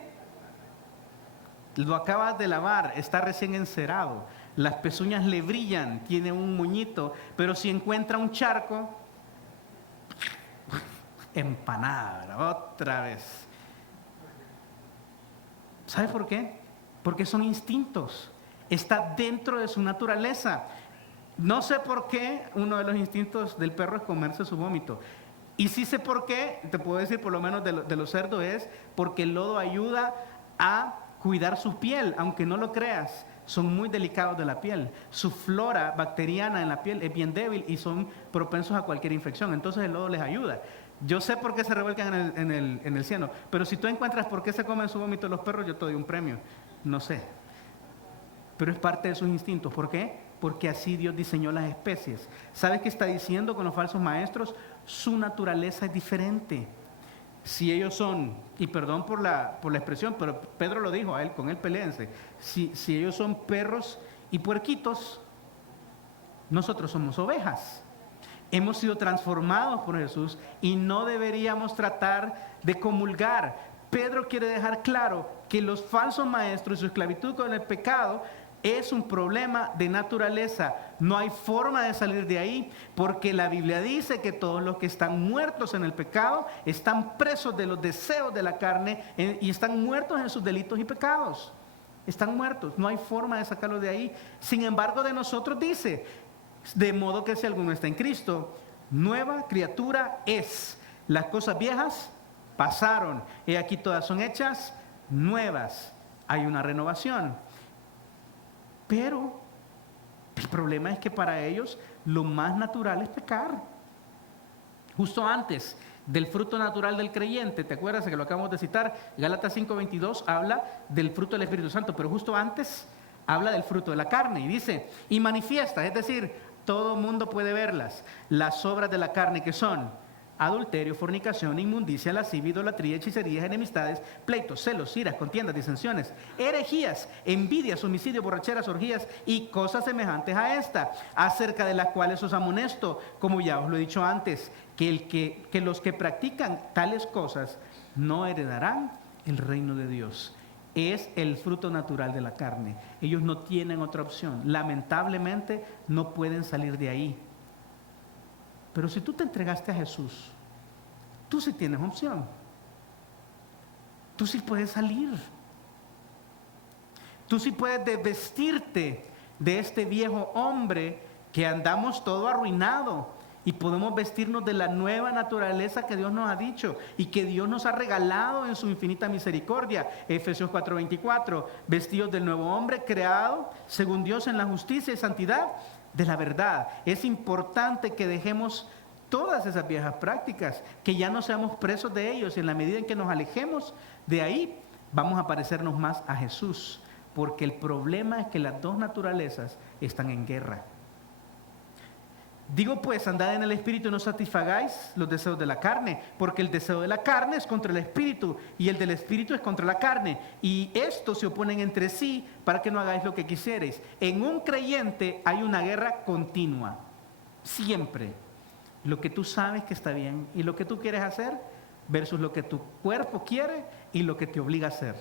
lo acabas de lavar, está recién encerado, las pezuñas le brillan, tiene un moñito, pero si encuentra un charco, empanada, ¿verdad? Otra vez. ¿Sabes por qué? Porque son instintos. Está dentro de su naturaleza. No sé por qué uno de los instintos del perro es comerse su vómito. Y sí sé por qué, te puedo decir por lo menos de los cerdos, es porque el lodo ayuda a cuidar su piel, aunque no lo creas. Son muy delicados de la piel. Su flora bacteriana en la piel es bien débil y son propensos a cualquier infección. Entonces el lodo les ayuda. Yo sé por qué se revuelcan en el cieno, pero si tú encuentras por qué se comen su vómito los perros, yo te doy un premio. No sé. Pero es parte de sus instintos. ¿Por qué? Porque así Dios diseñó las especies. ¿Sabes qué está diciendo con los falsos maestros? Su naturaleza es diferente. Si ellos son, y perdón por la expresión, pero Pedro lo dijo a él, con él peleense. Si ellos son perros y puerquitos, nosotros somos ovejas. Hemos sido transformados por Jesús y no deberíamos tratar de comulgar. Pedro quiere dejar claro que los falsos maestros y su esclavitud con el pecado es un problema de naturaleza. No hay forma de salir de ahí, porque la Biblia dice que todos los que están muertos en el pecado están presos de los deseos de la carne y están muertos en sus delitos y pecados. Están muertos, no hay forma de sacarlos de ahí. Sin embargo, de nosotros dice, de modo que si alguno está en Cristo, nueva criatura es. Las cosas viejas pasaron, y aquí todas son hechas nuevas. Hay una renovación. Pero el problema es que para ellos lo más natural es pecar. Justo antes del fruto natural del creyente, ¿te acuerdas que lo acabamos de citar? Gálatas 5:22 habla del fruto del Espíritu Santo, pero justo antes habla del fruto de la carne y dice, y manifiesta, es decir, todo mundo puede verlas, las obras de la carne que son adulterio, fornicación, inmundicia, lascivia, idolatría, hechicerías, enemistades, pleitos, celos, iras, contiendas, disensiones, herejías, envidias, homicidios, borracheras, orgías y cosas semejantes a esta, acerca de las cuales os amonesto, como ya os lo he dicho antes, que los que practican tales cosas no heredarán el reino de Dios. Es el fruto natural de la carne. Ellos no tienen otra opción. Lamentablemente no pueden salir de ahí. Pero si tú te entregaste a Jesús, tú sí tienes opción. Tú sí puedes salir. Tú sí puedes desvestirte de este viejo hombre que andamos todo arruinado y podemos vestirnos de la nueva naturaleza que Dios nos ha dicho y que Dios nos ha regalado en su infinita misericordia. Efesios 4:24, vestidos del nuevo hombre creado según Dios en la justicia y santidad de la verdad. Es importante que dejemos todas esas viejas prácticas, que ya no seamos presos de ellos, y en la medida en que nos alejemos de ahí, vamos a parecernos más a Jesús, porque el problema es que las dos naturalezas están en guerra. Digo pues, andad en el Espíritu y no satisfagáis los deseos de la carne, porque el deseo de la carne es contra el Espíritu y el del Espíritu es contra la carne, y estos se oponen entre sí para que no hagáis lo que quisierais. En un creyente hay una guerra continua, siempre. Lo que tú sabes que está bien y lo que tú quieres hacer versus lo que tu cuerpo quiere y lo que te obliga a hacer.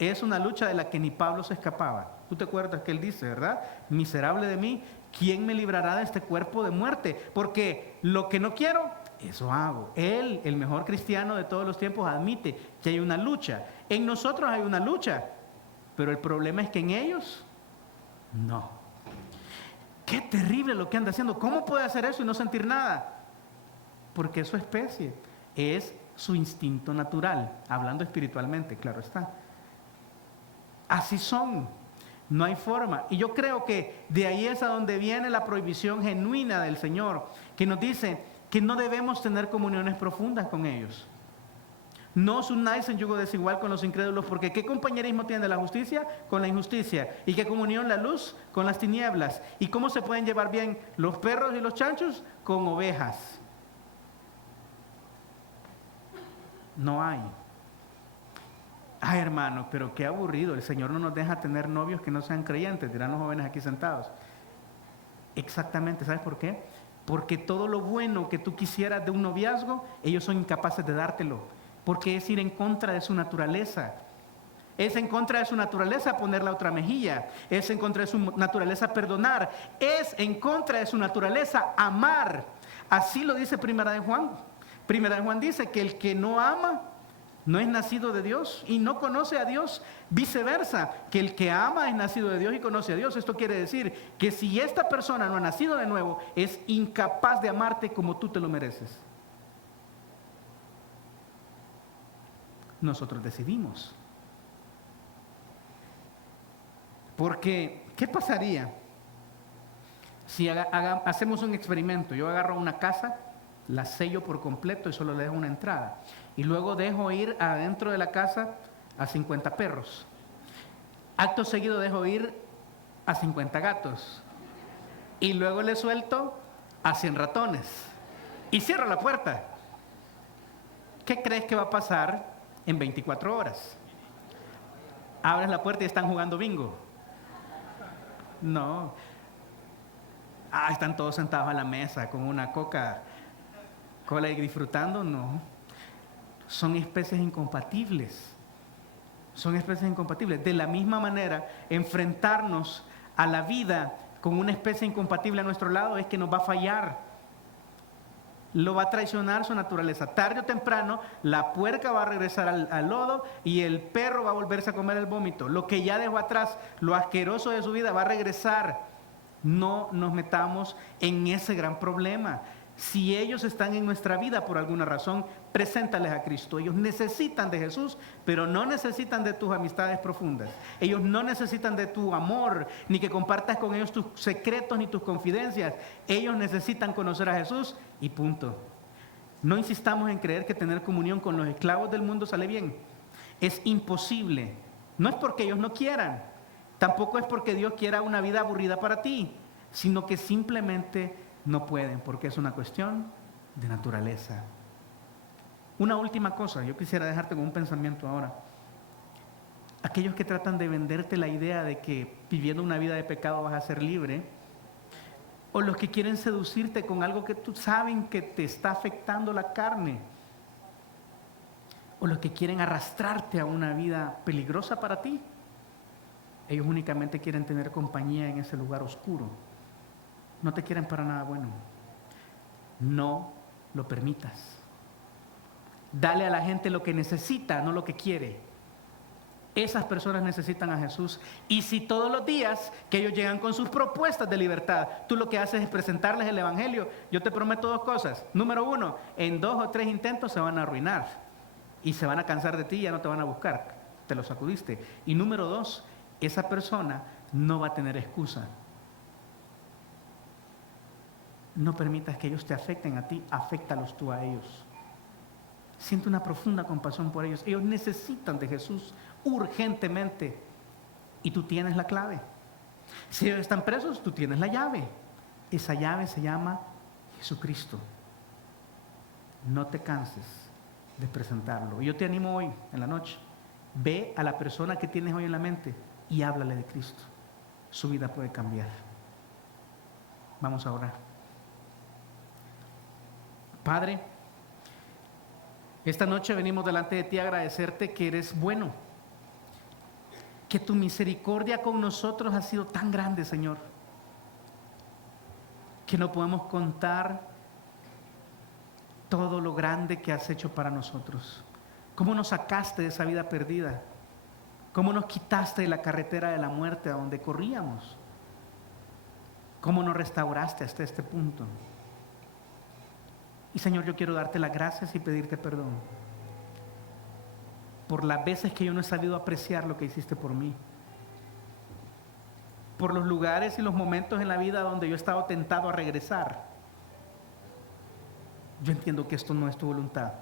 Es una lucha de la que ni Pablo se escapaba. Tú te acuerdas que él dice, ¿verdad? Miserable de mí, ¿quién me librará de este cuerpo de muerte? Porque lo que no quiero, eso hago. Él, el mejor cristiano de todos los tiempos, admite que hay una lucha. En nosotros hay una lucha, pero el problema es que en ellos, no. Qué terrible lo que anda haciendo. ¿Cómo puede hacer eso y no sentir nada? porque es su especie, es su instinto natural, hablando espiritualmente, claro está. Así son, no hay forma. Y yo creo que de ahí es a donde viene la prohibición genuina del Señor, que nos dice que no debemos tener comuniones profundas con ellos. No os unáis en yugo desigual con los incrédulos, porque ¿qué compañerismo tiene la justicia con la injusticia? ¿Y qué comunión la luz con las tinieblas? ¿Y cómo se pueden llevar bien los perros y los chanchos con ovejas? No hay. Ay, hermano, pero qué aburrido. El Señor no nos deja tener novios que no sean creyentes, dirán los jóvenes aquí sentados. Exactamente, ¿sabes por qué? Porque todo lo bueno que tú quisieras de un noviazgo, ellos son incapaces de dártelo, porque es ir en contra de su naturaleza. Es en contra de su naturaleza poner la otra mejilla, es en contra de su naturaleza perdonar, es en contra de su naturaleza amar. Así lo dice Primera de Juan. Primera de Juan dice que el que no ama no es nacido de Dios y no conoce a Dios. Viceversa, que el que ama es nacido de Dios y conoce a Dios. Esto quiere decir que si esta persona no ha nacido de nuevo, es incapaz de amarte como tú te lo mereces. Nosotros decidimos. Porque, ¿qué pasaría si hacemos un experimento? Yo agarro una casa, la sello por completo y solo le dejo una entrada. Y luego dejo ir adentro de la casa a 50 perros. Acto seguido dejo ir a 50 gatos. Y luego le suelto a 100 ratones. Y cierro la puerta. ¿Qué crees que va a pasar en 24 horas? Abres la puerta y están jugando bingo. No. Están todos sentados a la mesa con una Coca-Cola y disfrutando. No. Son especies incompatibles. Son especies incompatibles. De la misma manera, enfrentarnos a la vida con una especie incompatible a nuestro lado es que nos va a fallar. Lo va a traicionar su naturaleza. Tarde o temprano, la puerca va a regresar al lodo y el perro va a volverse a comer el vómito. Lo que ya dejó atrás, lo asqueroso de su vida, va a regresar. No nos metamos en ese gran problema. Si ellos están en nuestra vida por alguna razón, preséntales a Cristo. Ellos necesitan de Jesús, pero no necesitan de tus amistades profundas. Ellos no necesitan de tu amor, ni que compartas con ellos tus secretos ni tus confidencias. Ellos necesitan conocer a Jesús y punto. No insistamos en creer que tener comunión con los esclavos del mundo sale bien. Es imposible. No es porque ellos no quieran, tampoco es porque Dios quiera una vida aburrida para ti, sino que simplemente no pueden, porque es una cuestión de naturaleza. Una última cosa, yo quisiera dejarte con un pensamiento ahora. Aquellos que tratan de venderte la idea de que viviendo una vida de pecado vas a ser libre, o los que quieren seducirte con algo que tú saben que te está afectando la carne, o los que quieren arrastrarte a una vida peligrosa para ti, ellos únicamente quieren tener compañía en ese lugar oscuro. No te quieren para nada bueno. No lo permitas. Dale a la gente lo que necesita, no lo que quiere. Esas personas necesitan a Jesús. Y si todos los días que ellos llegan con sus propuestas de libertad, tú lo que haces es presentarles el Evangelio, yo te prometo dos cosas. Número uno, en 2 o 3 intentos se van a arruinar y se van a cansar de ti y ya no te van a buscar. Te lo sacudiste. Y número 2, esa persona no va a tener excusa. No permitas que ellos te afecten a ti, aféctalos tú a ellos. Siente una profunda compasión por ellos. Ellos necesitan de Jesús urgentemente y tú tienes la clave. Si ellos están presos, tú tienes la llave. Esa llave se llama Jesucristo. No te canses de presentarlo. Y yo te animo hoy, en la noche, ve a la persona que tienes hoy en la mente y háblale de Cristo. Su vida puede cambiar. Vamos a orar. Padre, esta noche venimos delante de ti a agradecerte que eres bueno, que tu misericordia con nosotros ha sido tan grande, Señor, que no podemos contar todo lo grande que has hecho para nosotros. Cómo nos sacaste de esa vida perdida, cómo nos quitaste de la carretera de la muerte a donde corríamos, cómo nos restauraste hasta este punto. Y Señor, yo quiero darte las gracias y pedirte perdón por las veces que yo no he sabido apreciar lo que hiciste por mí, por los lugares y los momentos en la vida donde yo he estado tentado a regresar. Yo entiendo que esto no es tu voluntad.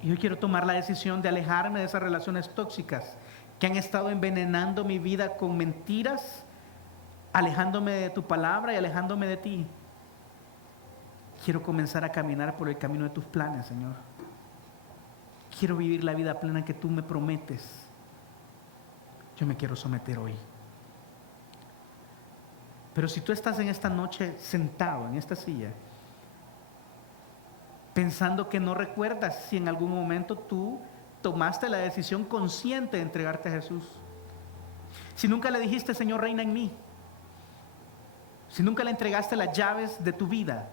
Y yo quiero tomar la decisión de alejarme de esas relaciones tóxicas que han estado envenenando mi vida con mentiras, alejándome de tu palabra y alejándome de ti. Quiero comenzar a caminar por el camino de tus planes, Señor. Quiero vivir la vida plena que tú me prometes. Yo me quiero someter hoy. Pero si tú estás en esta noche sentado en esta silla, pensando que no recuerdas si en algún momento tú tomaste la decisión consciente de entregarte a Jesús, si nunca le dijiste, Señor, reina en mí, si nunca le entregaste las llaves de tu vida,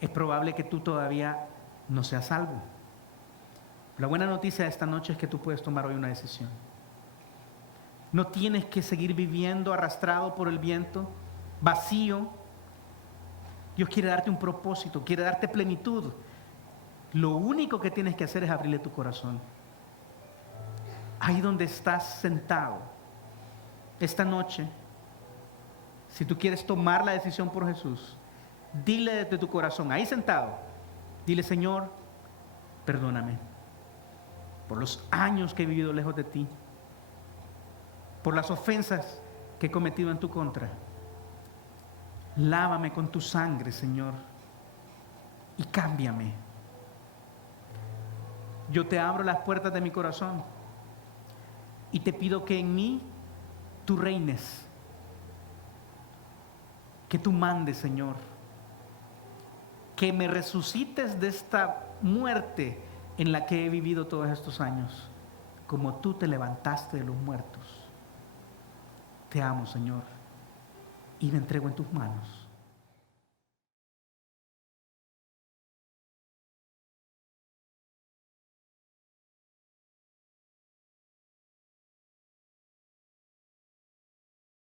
es probable que tú todavía no seas salvo. La buena noticia de esta noche es que tú puedes tomar hoy una decisión. No tienes que seguir viviendo arrastrado por el viento, vacío. Dios quiere darte un propósito, quiere darte plenitud. Lo único que tienes que hacer es abrirle tu corazón. Ahí donde estás sentado, esta noche, si tú quieres tomar la decisión por Jesús, dile desde tu corazón, ahí sentado, dile, Señor, perdóname por los años que he vivido lejos de ti, por las ofensas que he cometido en tu contra. Lávame con tu sangre, Señor, y cámbiame. Yo te abro las puertas de mi corazón y te pido que en mí tú reines, que tú mandes, Señor, que me resucites de esta muerte en la que he vivido todos estos años, como tú te levantaste de los muertos. Te amo, Señor, y me entrego en tus manos.